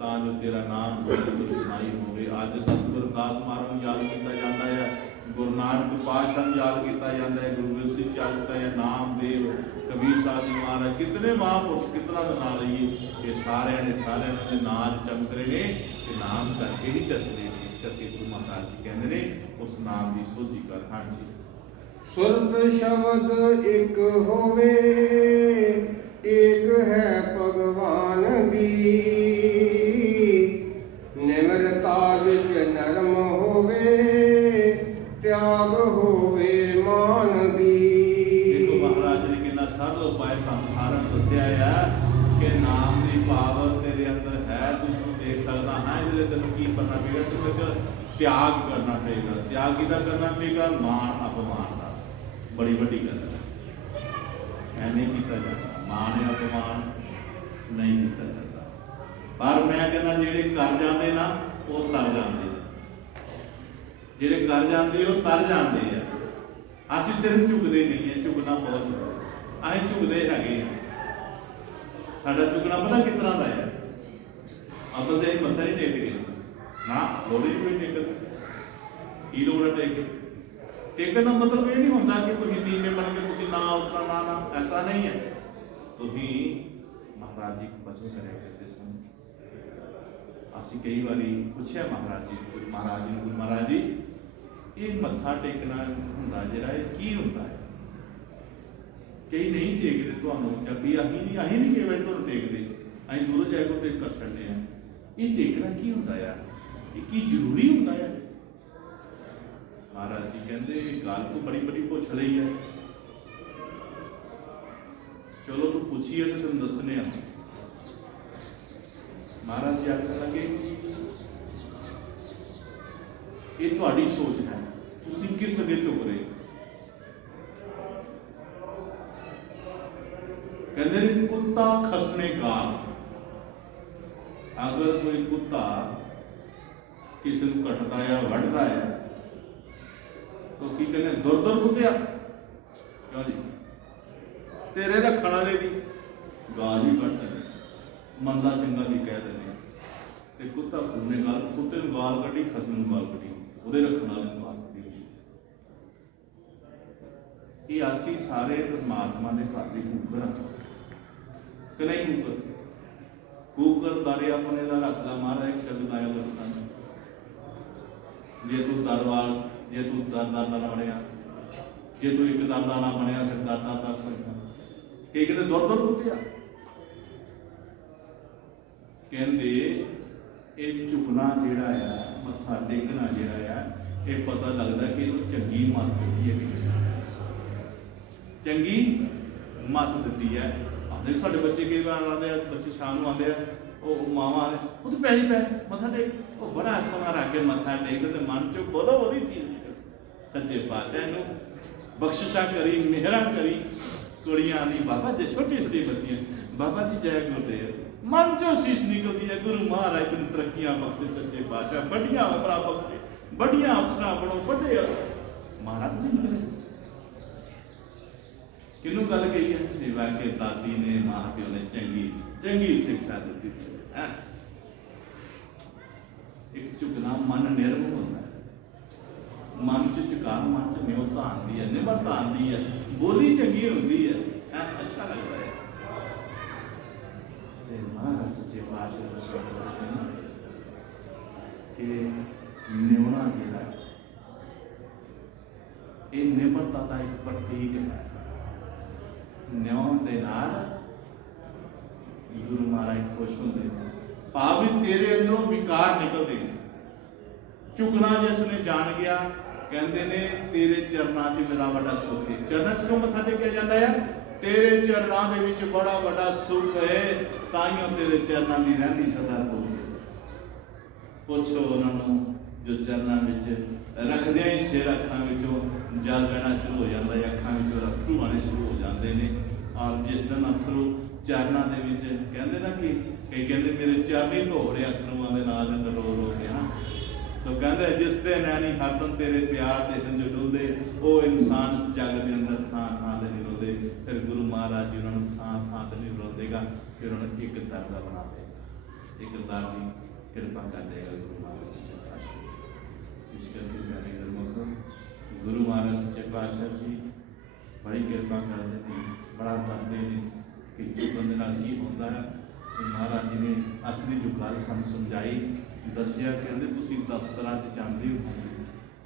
ਤਾਂ ਜੋ ਤੇਰਾ ਨਾਮ ਬੋਲੀ ਸੁਣਾਈ ਹੋਵੇ। ਅੱਜ ਸਤਿਗੁਰੂ ਦਾਸ ਮਹਾਰਾਜ ਨੂੰ ਯਾਦ ਕੀਤਾ ਜਾਂਦਾ ਹੈ, ਗੁਰੂ ਨਾਨਕ ਪਾਤਸ਼ਾਹ ਨੂੰ ਯਾਦ ਕੀਤਾ ਜਾਂਦਾ ਹੈ, ਗੁਰੂ ਗੋਬਿੰਦ ਸਿੰਘ ਯਾਦ ਕੀਤਾ ਹੈ, ਨਾਮਦੇਵ, ਕਬੀਰ ਸਾਹਿਬ ਜੀ ਮਹਾਰਾਜ, ਕਿਤਨੇ ਮਹਾਂਪੁਰਸ਼ ਕਿਤਨਾ ਦਾ ਨਾਂ ਲਈਏ। ਇਹ ਸਾਰਿਆਂ ਦੇ ਨਾਂ ਚਮਕ ਰਹੇ ਨੇ ਤੇ ਨਾਮ ਕਰਕੇ ਹੀ ਚੱਲਦੇ ਨੇ। ਇਸ ਕਰਕੇ ਗੁਰੂ ਮਹਾਰਾਜ ਜੀ ਕਹਿੰਦੇ ਨੇ ਉਸ ਨਾਮ ਦੀ ਸੋਝੀ ਕਰ। ਹਾਂਜੀ, ਸੁਰਤ ਸ਼ਬਦ ਇੱਕ ਹੋਵੇ, ਇੱਕ ਹੈ ਭਗਵਾਨ ਦੀ, ਨਿਮਰਤਾ ਵਿੱਚ ਨਰਮ ਹੋਵੇ, ਤਿਆਗ ਹੋਵੇ ਮਾਨ ਦੀ। ਦੇਖੋ ਮਹਾਰਾਜ ਨੇ ਕਿੰਨਾ ਸਰਲ ਉਪਾਅ ਸਾਨੂੰ ਸਾਰਿਆਂ ਨੂੰ ਦੱਸਿਆ ਹੈ ਕਿ ਨਾਮ ਦੀ ਪਾਵਰ ਤੇਰੇ ਅੰਦਰ ਹੈ, ਤੂੰ ਦੇਖ ਸਕਦਾ ਹਾਂ। ਇਹਦੇ ਲਈ ਤੈਨੂੰ ਕੀ ਕਰਨਾ ਪਏਗਾ? ਤੈਨੂੰ ਇੱਕ ਤਿਆਗ ਕਰਨਾ ਪਏਗਾ। ਤਿਆਗ ਕਿਹਦਾ ਕਰਨਾ ਪਏਗਾ? ਮਾਣ ਅਪਮਾਨ ਦਾ। ਬੜੀ ਵੱਡੀ ਗੱਲ ਹੈ, ਐ ਨਹੀਂ ਕੀਤਾ ਜਾਂਦਾ। ਮਾਣ ਅਪਮਾਨ ਨਹੀਂ ਕੀਤਾ ਜਾਂਦਾ। ਪਰ ਮੈਂ ਕਹਿੰਦਾ ਜਿਹੜੇ ਕਰ ਜਾਂਦੇ ਨਾ ਉਹ ਤਰ ਜਾਂਦੇ ਨੇ, ਜਿਹੜੇ ਕਰ ਜਾਂਦੇ ਉਹ ਤਰ ਜਾਂਦੇ ਆ। ਅਸੀਂ ਸਿਰਫ ਝੁਕਦੇ ਨਹੀਂ ਹੈ, ਝੁਕਣਾ ਬਹੁਤ, ਅਸੀਂ ਝੁਕਦੇ ਹੈਗੇ ਆ। ਸਾਡਾ ਝੁਕਣਾ ਪਤਾ ਕਿਸ ਤਰ੍ਹਾਂ ਦਾ ਹੈ? ਆਪਾਂ ਤੇ ਮੱਥਾ ਨਹੀਂ ਟੇਕਦੇ ਨਾ, ਲੋੜੀ ਕੋਈ ਟੇਕਦੇ ਕੀ ਲੋੜ ਹੈ ਟੇਕ? ਟੇਕਣ ਦਾ ਮਤਲਬ ਇਹ ਨਹੀਂ ਹੁੰਦਾ ਕਿ ਤੁਸੀਂ ਨੀਵੇਂ ਬਣ ਕੇ ਤੁਸੀਂ ਨਾ ਉਤਰਨਾ ਨਾ, ਐਸਾ ਨਹੀਂ ਹੈ। ਤੁਸੀਂ ਮਹਾਰਾਜ ਜੀ ਬਚਨ ਕਰਿਆ ਕਰਦੇ ਸਨ। ਅਸੀਂ ਕਈ ਵਾਰੀ ਪੁੱਛਿਆ ਮਹਾਰਾਜ ਜੀ ਨੂੰ, ਗੁਰੂ ਮਹਾਰਾਜ ਜੀ ਇਹ ਮੱਥਾ ਟੇਕਣਾ ਹੁੰਦਾ ਜਿਹੜਾ ਇਹ ਕੀ ਹੁੰਦਾ ਹੈ? ਕਈ ਨਹੀਂ ਟੇਕਦੇ ਤੁਹਾਨੂੰ, ਜੱਗੀ ਅਸੀਂ ਨਹੀਂ ਕਈ ਵਾਰੀ ਤੁਹਾਨੂੰ ਟੇਕਦੇ, ਅਸੀਂ ਦੂਰੋਂ ਜਾ ਕੇ ਟੇਕ ਕਰ ਛੱਡਦੇ ਹਾਂ। ਇਹ ਟੇਕਣਾ ਕੀ ਹੁੰਦਾ ਆ? ਇਹ ਕੀ ਜ਼ਰੂਰੀ ਹੁੰਦਾ ਹੈ? ਮਹਾਰਾਜ ਜੀ ਕਹਿੰਦੇ ਗੱਲ ਤੂੰ ਬੜੀ ਪੁੱਛ ਲਈ ਹੈ, ਚਲੋ ਤੂੰ ਪੁੱਛੀ ਹੈ ਤੇ ਤੈਨੂੰ ਦੱਸਣੇ ਆ। ਮਹਾਰਾਜ ਜੀ ਆਖਣ ਲੱਗੇ ਇਹ ਤੁਹਾਡੀ ਸੋਚ ਹੈ, ਤੁਸੀਂ ਕਿਸ ਅੱਗੇ ਝੁਕ ਰਹੇ? ਕਹਿੰਦੇ ਨੇ ਕੁੱਤਾ ਖਸਨੇ ਗਾਲ। ਅਗਰ ਕੋਈ ਕੁੱਤਾ ਕਿਸੇ ਨੂੰ ਕੱਟਦਾ ਹੈ, ਵੱਢਦਾ ਹੈ, ਤਾਂ ਕੀ ਕਹਿੰਦੇ? ਦੁਰ ਕੁੱਤਿਆ। ਕਿਉਂ ਜੀ? ਤੇਰੇ ਰੱਖਣ ਵਾਲੇ ਦੀ ਗਾਲ ਵੀ ਕੱਢਦੇ ਨੇ, ਮੰਦਾ ਚੰਗਾ ਵੀ ਕਹਿ ਦਿੰਦੇ ਤੇ ਕੁੱਤਾ ਖੁੱਲਨੇ ਗਾਲ, ਕੁੱਤੇ ਨੂੰ ਗਾਲ ਕੱਢੀ, ਖਸਮ ਨੂੰ ਗਾਲ ਕੱਢੀ, ਉਹਦੇ ਰੱਖਣ ਵਾਲੇ ਨੂੰ ਗਾਲ ਕੱਢੀ। ਇਹ ਅਸੀਂ ਸਾਰੇ ਪਰਮਾਤਮਾ ਦੇ ਘਰ ਦੀ ਕੂਕਰ ਕਿ ਨਹੀਂ? ਕੂਕਰ ਦਾਰੇ ਆਪਣੇ ਦਾ ਰੱਖਦਾ। ਮਹਾਰਾਜ ਇੱਕ ਸ਼ਬਦ ਆਇਆ ਲੋਕਾਂ ਨੂੰ, ਜੇ ਤੂੰ ਦਰਵਾਲ, ਜੇ ਤੂੰ ਦਾਦਾ ਨਾ ਬਣਿਆ, ਜੇ ਤੂੰ ਇੱਕ ਦਾਦਾ ਨਾ ਬਣਿਆ ਫਿਰ ਦਾਦਾ ਤੱਕ ਸਕਦਾ। ਕਿ ਕਿਤੇ ਦੁਰ ਕੁੱਤਿਆ। ਕਹਿੰਦੇ ਇਹ ਝੁਕਣਾ ਜਿਹੜਾ ਆ, ਮੱਥਾ ਟੇਕਣਾ ਜਿਹੜਾ ਆ, ਇਹ ਪਤਾ ਲੱਗਦਾ ਕਿ ਇਹਨੂੰ ਚੰਗੀ ਮੱਤ ਦਿੱਤੀ ਹੈ, ਚੰਗੀ ਮੱਤ ਦਿੱਤੀ ਹੈ। ਆਉਂਦੇ ਸਾਡੇ ਬੱਚੇ ਕਈ ਵਾਰ ਆਉਂਦੇ ਆ, ਬੱਚੇ ਸ਼ਾਮ ਨੂੰ ਆਉਂਦੇ ਆ, ਉਹ ਮਾਵਾਂ ਨੇ ਉਹ ਤਾਂ ਪੈਰੀ ਪੈ ਮੱਥਾ ਟੇਕ ਉਹ ਬੜਾ ਸੋਹਣਾ ਰੱਖ ਕੇ ਮੱਥਾ ਟੇਕਦੇ ਤੇ ਮਨ ਚੋਂ ਬੋਲੋ ਉਹਦੀ ਸੀ ਸੱਚੇ ਪਾਤਸ਼ਾਹ ਨੂੰ ਬਖਸ਼ਿਸ਼ਾਂ ਕਰੀ ਮਿਹਰਾਂ ਕਰੀ ਕੁੜੀਆਂ ਦੀ ਬਾਬਾ ਜੀ ਛੋਟੀ ਛੋਟੀ ਬੱਚੀਆਂ ਬਾਬਾ ਜੀ ਜੈ ਗੁਰਦੇਵ ਮਨ ਚੋਂ ਸੀਸ ਨਿਕਲਦੀ ਹੈ ਗੁਰੂ ਮਹਾਰਾਜ ਨੂੰ ਤਰੱਕੀਆਂ ਬਖਸ਼ੇ ਸੱਚੇ ਪਾਤਸ਼ਾਹ ਵੱਡੀਆਂ ਉਮਰਾਂ ਬਖਸ਼ੇ ਵੱਡੀਆਂ ਅਫਸਰਾਂ ਬਣੋ ਵੱਡੇ ਮਹਾਰਾਜ ਨੇ ਨਿਕਲੇ ਕਿਹਨੂੰ ਗੱਲ ਕਹੀ ਹੈ ਇਹ ਵਾਕੇ ਦਾਦੀ ਨੇ ਮਾਂ ਪਿਓ ਨੇ ਚੰਗੀ ਸਿੱਖਿਆ ਦਿੱਤੀ ਹੈ ਇੱਕ ਝੁਕਣਾ ਮਨ ਨਿਰਮਲ ਹੁੰਦਾ ਹੈ ਮਨ ਚ ਝੁਕਾ ਮਨ ਚ ਨਿਉਤਾ ਆਉਂਦੀ ਹੈ ਨਿਮਰਤਾ ਆਉਂਦੀ ਹੈ ਬੋਲੀ ਚੰਗੀ ਹੁੰਦੀ ਹੈ ਅੱਛਾ ਲੱਗਦਾ ਹੈ ਤੇ ਮਹਾਰਾਜ ਸੱਚੇ ਪਾਤਸ਼ਾਹ ਨੇ ਕਿ ਨਿਉਣਾ ਜਿਹੜਾ ਇਹ ਨਿਮਰਤਾ ਦਾ ਇੱਕ ਪ੍ਰਤੀਕ ਹੈ ਨਿਉਣ ਦੇ ਨਾਲ ਗੁਰੂ ਮਹਾਰਾਜ ਖੁਸ਼ ਹੁੰਦੇ ਭਾਵ ਵੀ ਤੇਰੇ ਅੰਦਰੋਂ ਵਿਕਾਰ ਨਿਕਲਦੇ ਨੇ ਝੁਕਣਾ ਜਿਸ ਨੇ ਜਾਣ ਗਿਆ ਕਹਿੰਦੇ ਨੇ ਤੇਰੇ ਚਰਨਾਂ 'ਚ ਮੇਰਾ ਵੱਡਾ ਸੁੱਖ ਹੈ ਚਰਨਾਂ 'ਚ ਕਿਉਂ ਮੱਥਾ ਟੇਕਿਆ ਜਾਂਦਾ ਹੈ ਤੇਰੇ ਚਰਨਾਂ ਦੇ ਵਿੱਚ ਬੜਾ ਵੱਡਾ ਸੁੱਖ ਹੈ ਤਾਈਓ ਤੇਰੇ ਚਰਨਾਂ ਦੀ ਰਹਿੰਦੀ ਸਦਾ ਪੁੱਛੋ ਉਹਨਾਂ ਨੂੰ ਜੋ ਚਰਨਾਂ ਵਿੱਚ ਰੱਖਦਿਆਂ ਹੀ ਸਿਰ ਅੱਖਾਂ ਵਿੱਚੋਂ ਜਲ ਵਹਿਣਾ ਸ਼ੁਰੂ ਹੋ ਜਾਂਦਾ ਹੈ ਅੱਖਾਂ ਵਿੱਚੋਂ ਅੱਥਰੂ ਆਉਣੇ ਸ਼ੁਰੂ ਹੋ ਜਾਂਦੇ ਨੇ ਔਰ ਜਿਸ ਦਿਨ ਅੱਥਰੂ ਚਰਨਾਂ ਦੇ ਵਿੱਚ ਕਹਿੰਦੇ ਨਾ ਕਿ ਕਈ ਕਹਿੰਦੇ ਮੇਰੇ ਚਾਬੀ ਧੋੜੇ ਅੱਥਰੂਆਂ ਦੇ ਨਾਲ ਰੋ ਰੋ ਕੇ ਨਾ ਤੋ ਕਹਿੰਦੇ ਜਿਸ ਦੇ ਨੈਣੀ ਹਰਦਮ ਤੇਰੇ ਪਿਆਰ ਦੇ ਹੰਝੂ ਡੁੱਲਦੇ ਉਹ ਇਨਸਾਨ ਇਸ ਜੱਗ ਦੇ ਅੰਦਰ ਥਾਂ ਥਾਂ ਤੇ ਨਹੀਂ ਰੋਂਦੇ ਫਿਰ ਗੁਰੂ ਮਹਾਰਾਜ ਜੀ ਉਹਨਾਂ ਨੂੰ ਥਾਂ ਥਾਂ ਤੇ ਨਹੀਂ ਰੋਂਦੇਗਾ ਫਿਰ ਉਹਨਾਂ ਨੂੰ ਇੱਕ ਦਰ ਦਾ ਬਣਾ ਦੇ ਇੱਕ ਦਰ ਦੀ ਕਿਰਪਾ ਕਰ ਦੇਗਾ ਗੁਰੂ ਮਹਾਰਾਜ ਜੀ ਇਸ ਕਰਕੇ ਪਿਆਰੇ ਗੁਰਮੁਖ ਗੁਰੂ ਮਹਾਰਾਜ ਸੱਚੇ ਪਾਤਸ਼ਾਹ ਜੀ ਬੜੀ ਕਿਰਪਾ ਕਰਦੇ ਨੇ ਬੜਾ ਦੱਸਦੇ ਨੇ ਕਿ ਜੀਵਨ ਦੇ ਨਾਲ ਕੀ ਹੁੰਦਾ ਹੈ ਮਹਾਰਾਜ ਜੀ ਨੇ ਅਸਲੀ ਜੋ ਗੱਲ ਸਾਨੂੰ ਸਮਝਾਈ ਦੱਸਿਆ ਕਹਿੰਦੇ ਤੁਸੀਂ ਦਫ਼ਤਰਾਂ 'ਚ ਜਾਂਦੇ ਹੋ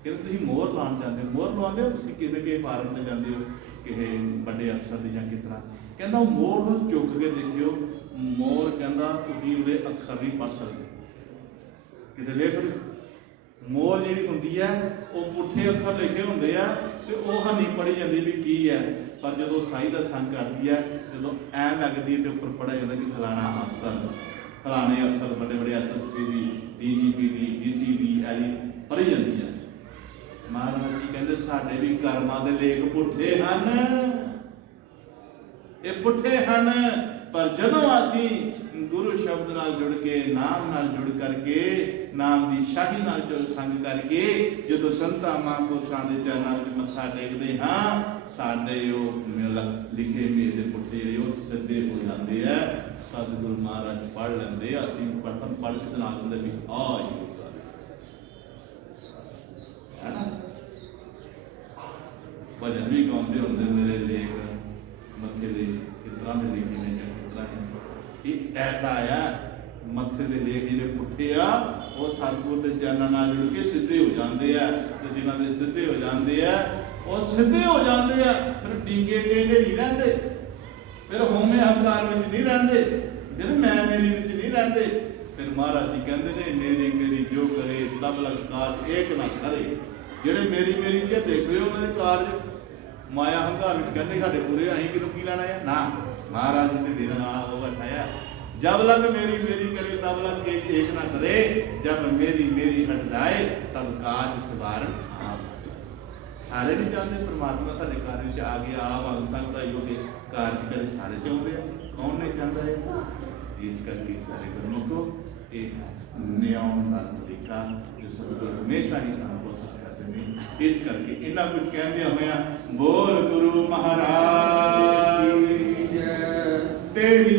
ਕਹਿੰਦੇ ਤੁਸੀਂ ਮੋਹਰ ਲਾਉਣ ਜਾਂਦੇ ਹੋ ਮੋਹਰ ਲਵਾਉਂਦੇ ਹੋ ਤੁਸੀਂ ਕਿਸੇ ਫਾਰਮ 'ਤੇ ਜਾਂਦੇ ਹੋ ਕਿਸੇ ਵੱਡੇ ਅਫਸਰ ਦੀ ਜਾਂ ਕਿਸ ਤਰ੍ਹਾਂ ਕਹਿੰਦਾ ਉਹ ਮੋਹਰ ਨੂੰ ਚੁੱਕ ਕੇ ਦੇਖਿਓ ਮੋਹਰ ਕਹਿੰਦਾ ਤੁਸੀਂ ਉਹਦੇ ਅੱਖਰ ਨਹੀਂ ਪੜ੍ਹ ਸਕਦੇ ਕਿਤੇ ਵੇਖ ਮੋਹਰ ਜਿਹੜੀ ਹੁੰਦੀ ਹੈ ਉਹ ਪੁੱਠੇ ਅੱਖਰ ਲਿਖੇ ਹੁੰਦੇ ਆ ਤੇ ਉਹ ਨਹੀਂ ਪੜ੍ਹੀ ਜਾਂਦੀ ਵੀ ਕੀ ਹੈ ਪਰ ਜਦੋਂ ਸਾਈ ਦਾ ਸੰਗ ਕਰਦੀ ਹੈ ਜਦੋਂ ਐਂ ਲੱਗਦੀ ਹੈ ਤੇ ਉੱਪਰ ਪੜ੍ਹਿਆ ਜਾਂਦਾ ਕਿ ਫਲਾਣਾ ਅਫਸਰ ਫਲਾਣੇ ਅਫਸਰ ਵੱਡੇ ਵੱਡੇ ਐਸਐਸਪੀ ਦੀ ਡੀਜੀਪੀ ਦੀ ਡੀਸੀ ਦੀ ਐਲੀ ਪੜ੍ਹੀ ਜਾਂਦੀ ਹੈ ਮਹਾਰਾਜ ਜੀ ਕਹਿੰਦੇ ਸਾਡੇ ਵੀ ਕਰਮਾਂ ਦੇ ਲੇਖ ਪੁੱਠੇ ਹਨ ਇਹ ਪੁੱਠੇ ਹਨ ਪਰ ਜਦੋਂ ਅਸੀਂ ਗੁਰੂ ਸ਼ਬਦ ਨਾਲ ਜੁੜ ਕੇ ਨਾਮ ਨਾਲ ਜੁੜ ਕਰਕੇ ਨਾਮ ਦੀ ਸ਼ਾਹੀ ਨਾਲ ਜੋ ਸੰਗ ਕਰਕੇ ਜਦੋਂ ਸੰਤਾਂ ਮਹਾਂਪੁਰਸ਼ਾਂ ਦੇ ਚਰਨਾਂ ਵਿੱਚ ਮੱਥਾ ਟੇਕਦੇ ਹਾਂ ਸਾਡੇ ਉਹ ਲਿਖੇ ਮੇਰੇ ਪੁੱਠੇ ਜਿਹੜੇ ਉਹ ਸਿੱਧੇ ਹੋ ਜਾਂਦੇ ਆ ਸਤਿਗੁਰੂ ਮਹਾਰਾਜ ਪੜ੍ਹ ਲੈਂਦੇ ਅਸੀਂ ਪ੍ਰਥਮ ਪੜ੍ਹ ਕੇ ਸੁਣਾ ਦਿੰਦੇ ਵੀ ਆ ਹੀ ਹੈ ਨਾ ਭਜਨ ਵੀ ਗਾਉਂਦੇ ਹੁੰਦੇ ਮੇਰੇ ਲੇਖ ਮੱਥੇ ਦੇ ਕਿਸ ਤਰ੍ਹਾਂ ਦੇ ਲਿਖੇ ਨੇ ਜਾਂ ਕਿਸ ਤਰ੍ਹਾਂ ਇਹ ਐਸਾ ਆ ਮੱਥੇ ਦੇ ਲੇਖ ਜਿਹੜੇ ਪੁੱਠੇ ਆ ਉਹ ਸਤਿਗੁਰ ਦੇ ਚਰਨਾਂ ਨਾਲ ਜੁੜ ਕੇ ਸਿੱਧੇ ਹੋ ਜਾਂਦੇ ਆ ਤੇ ਜਿਨ੍ਹਾਂ ਦੇ ਸਿੱਧੇ ਹੋ ਜਾਂਦੇ ਆ ਉਹ ਸਿੱਧੇ ਹੋ ਜਾਂਦੇ ਆ ਫਿਰ ਡਿੰਗੇ ਟੇਢੇ ਨਹੀਂ ਰਹਿੰਦੇ ਫਿਰ ਹੋਮੇ ਹੰਕਾਰ ਵਿੱਚ ਨਹੀਂ ਰਹਿੰਦੇ ਫਿਰ ਮੈਂ ਮੇਰੀ ਵਿੱਚ ਨਹੀਂ ਰਹਿੰਦੇ ਫਿਰ ਮਹਾਰਾਜ ਜੀ ਕਹਿੰਦੇ ਨੇ ਮੇਰੀ ਮੇਰੀ ਜੋ ਕਰੇ ਤਬ ਲਗ ਕਾਜ ਏਕ ਨਾ ਸਰੇ ਜਿਹੜੇ ਮੇਰੀ ਕੇ ਦੇਖ ਰਹੇ ਹੋ ਉਹਨਾਂ ਦੇ ਕਾਰਜ ਮਾਇਆ ਹੰਕਾਰ ਵਿੱਚ ਕਹਿੰਦੇ ਸਾਡੇ ਪੂਰੇ ਅਸੀਂ ਕਿਦੋਂ ਕੀ ਲੈਣਾ ਹੈ ਨਾ ਮਹਾਰਾਜ ਜੀ ਦੇ ਦੇਣ ਵਾਲਾ ਉਹ ਬੈਠਾ जब लग मेरी करे तब लग के एक न सरे जब मेरी हट जाए तब काज सवारण आप सारे नहीं चाहते परमात्मा सारे कार्य च आ गया आप अंग सकता योगे कार्य करे सारे चाहते हैं कौन नहीं चाहता है इस करके सारे कर्मों को एक न्याय का तरीका जो सतगुरु हमेशा ही सानू कोशिश करते हैं इस करके इन्ना कुछ कहते हुए बोल गुरु महाराज तेरी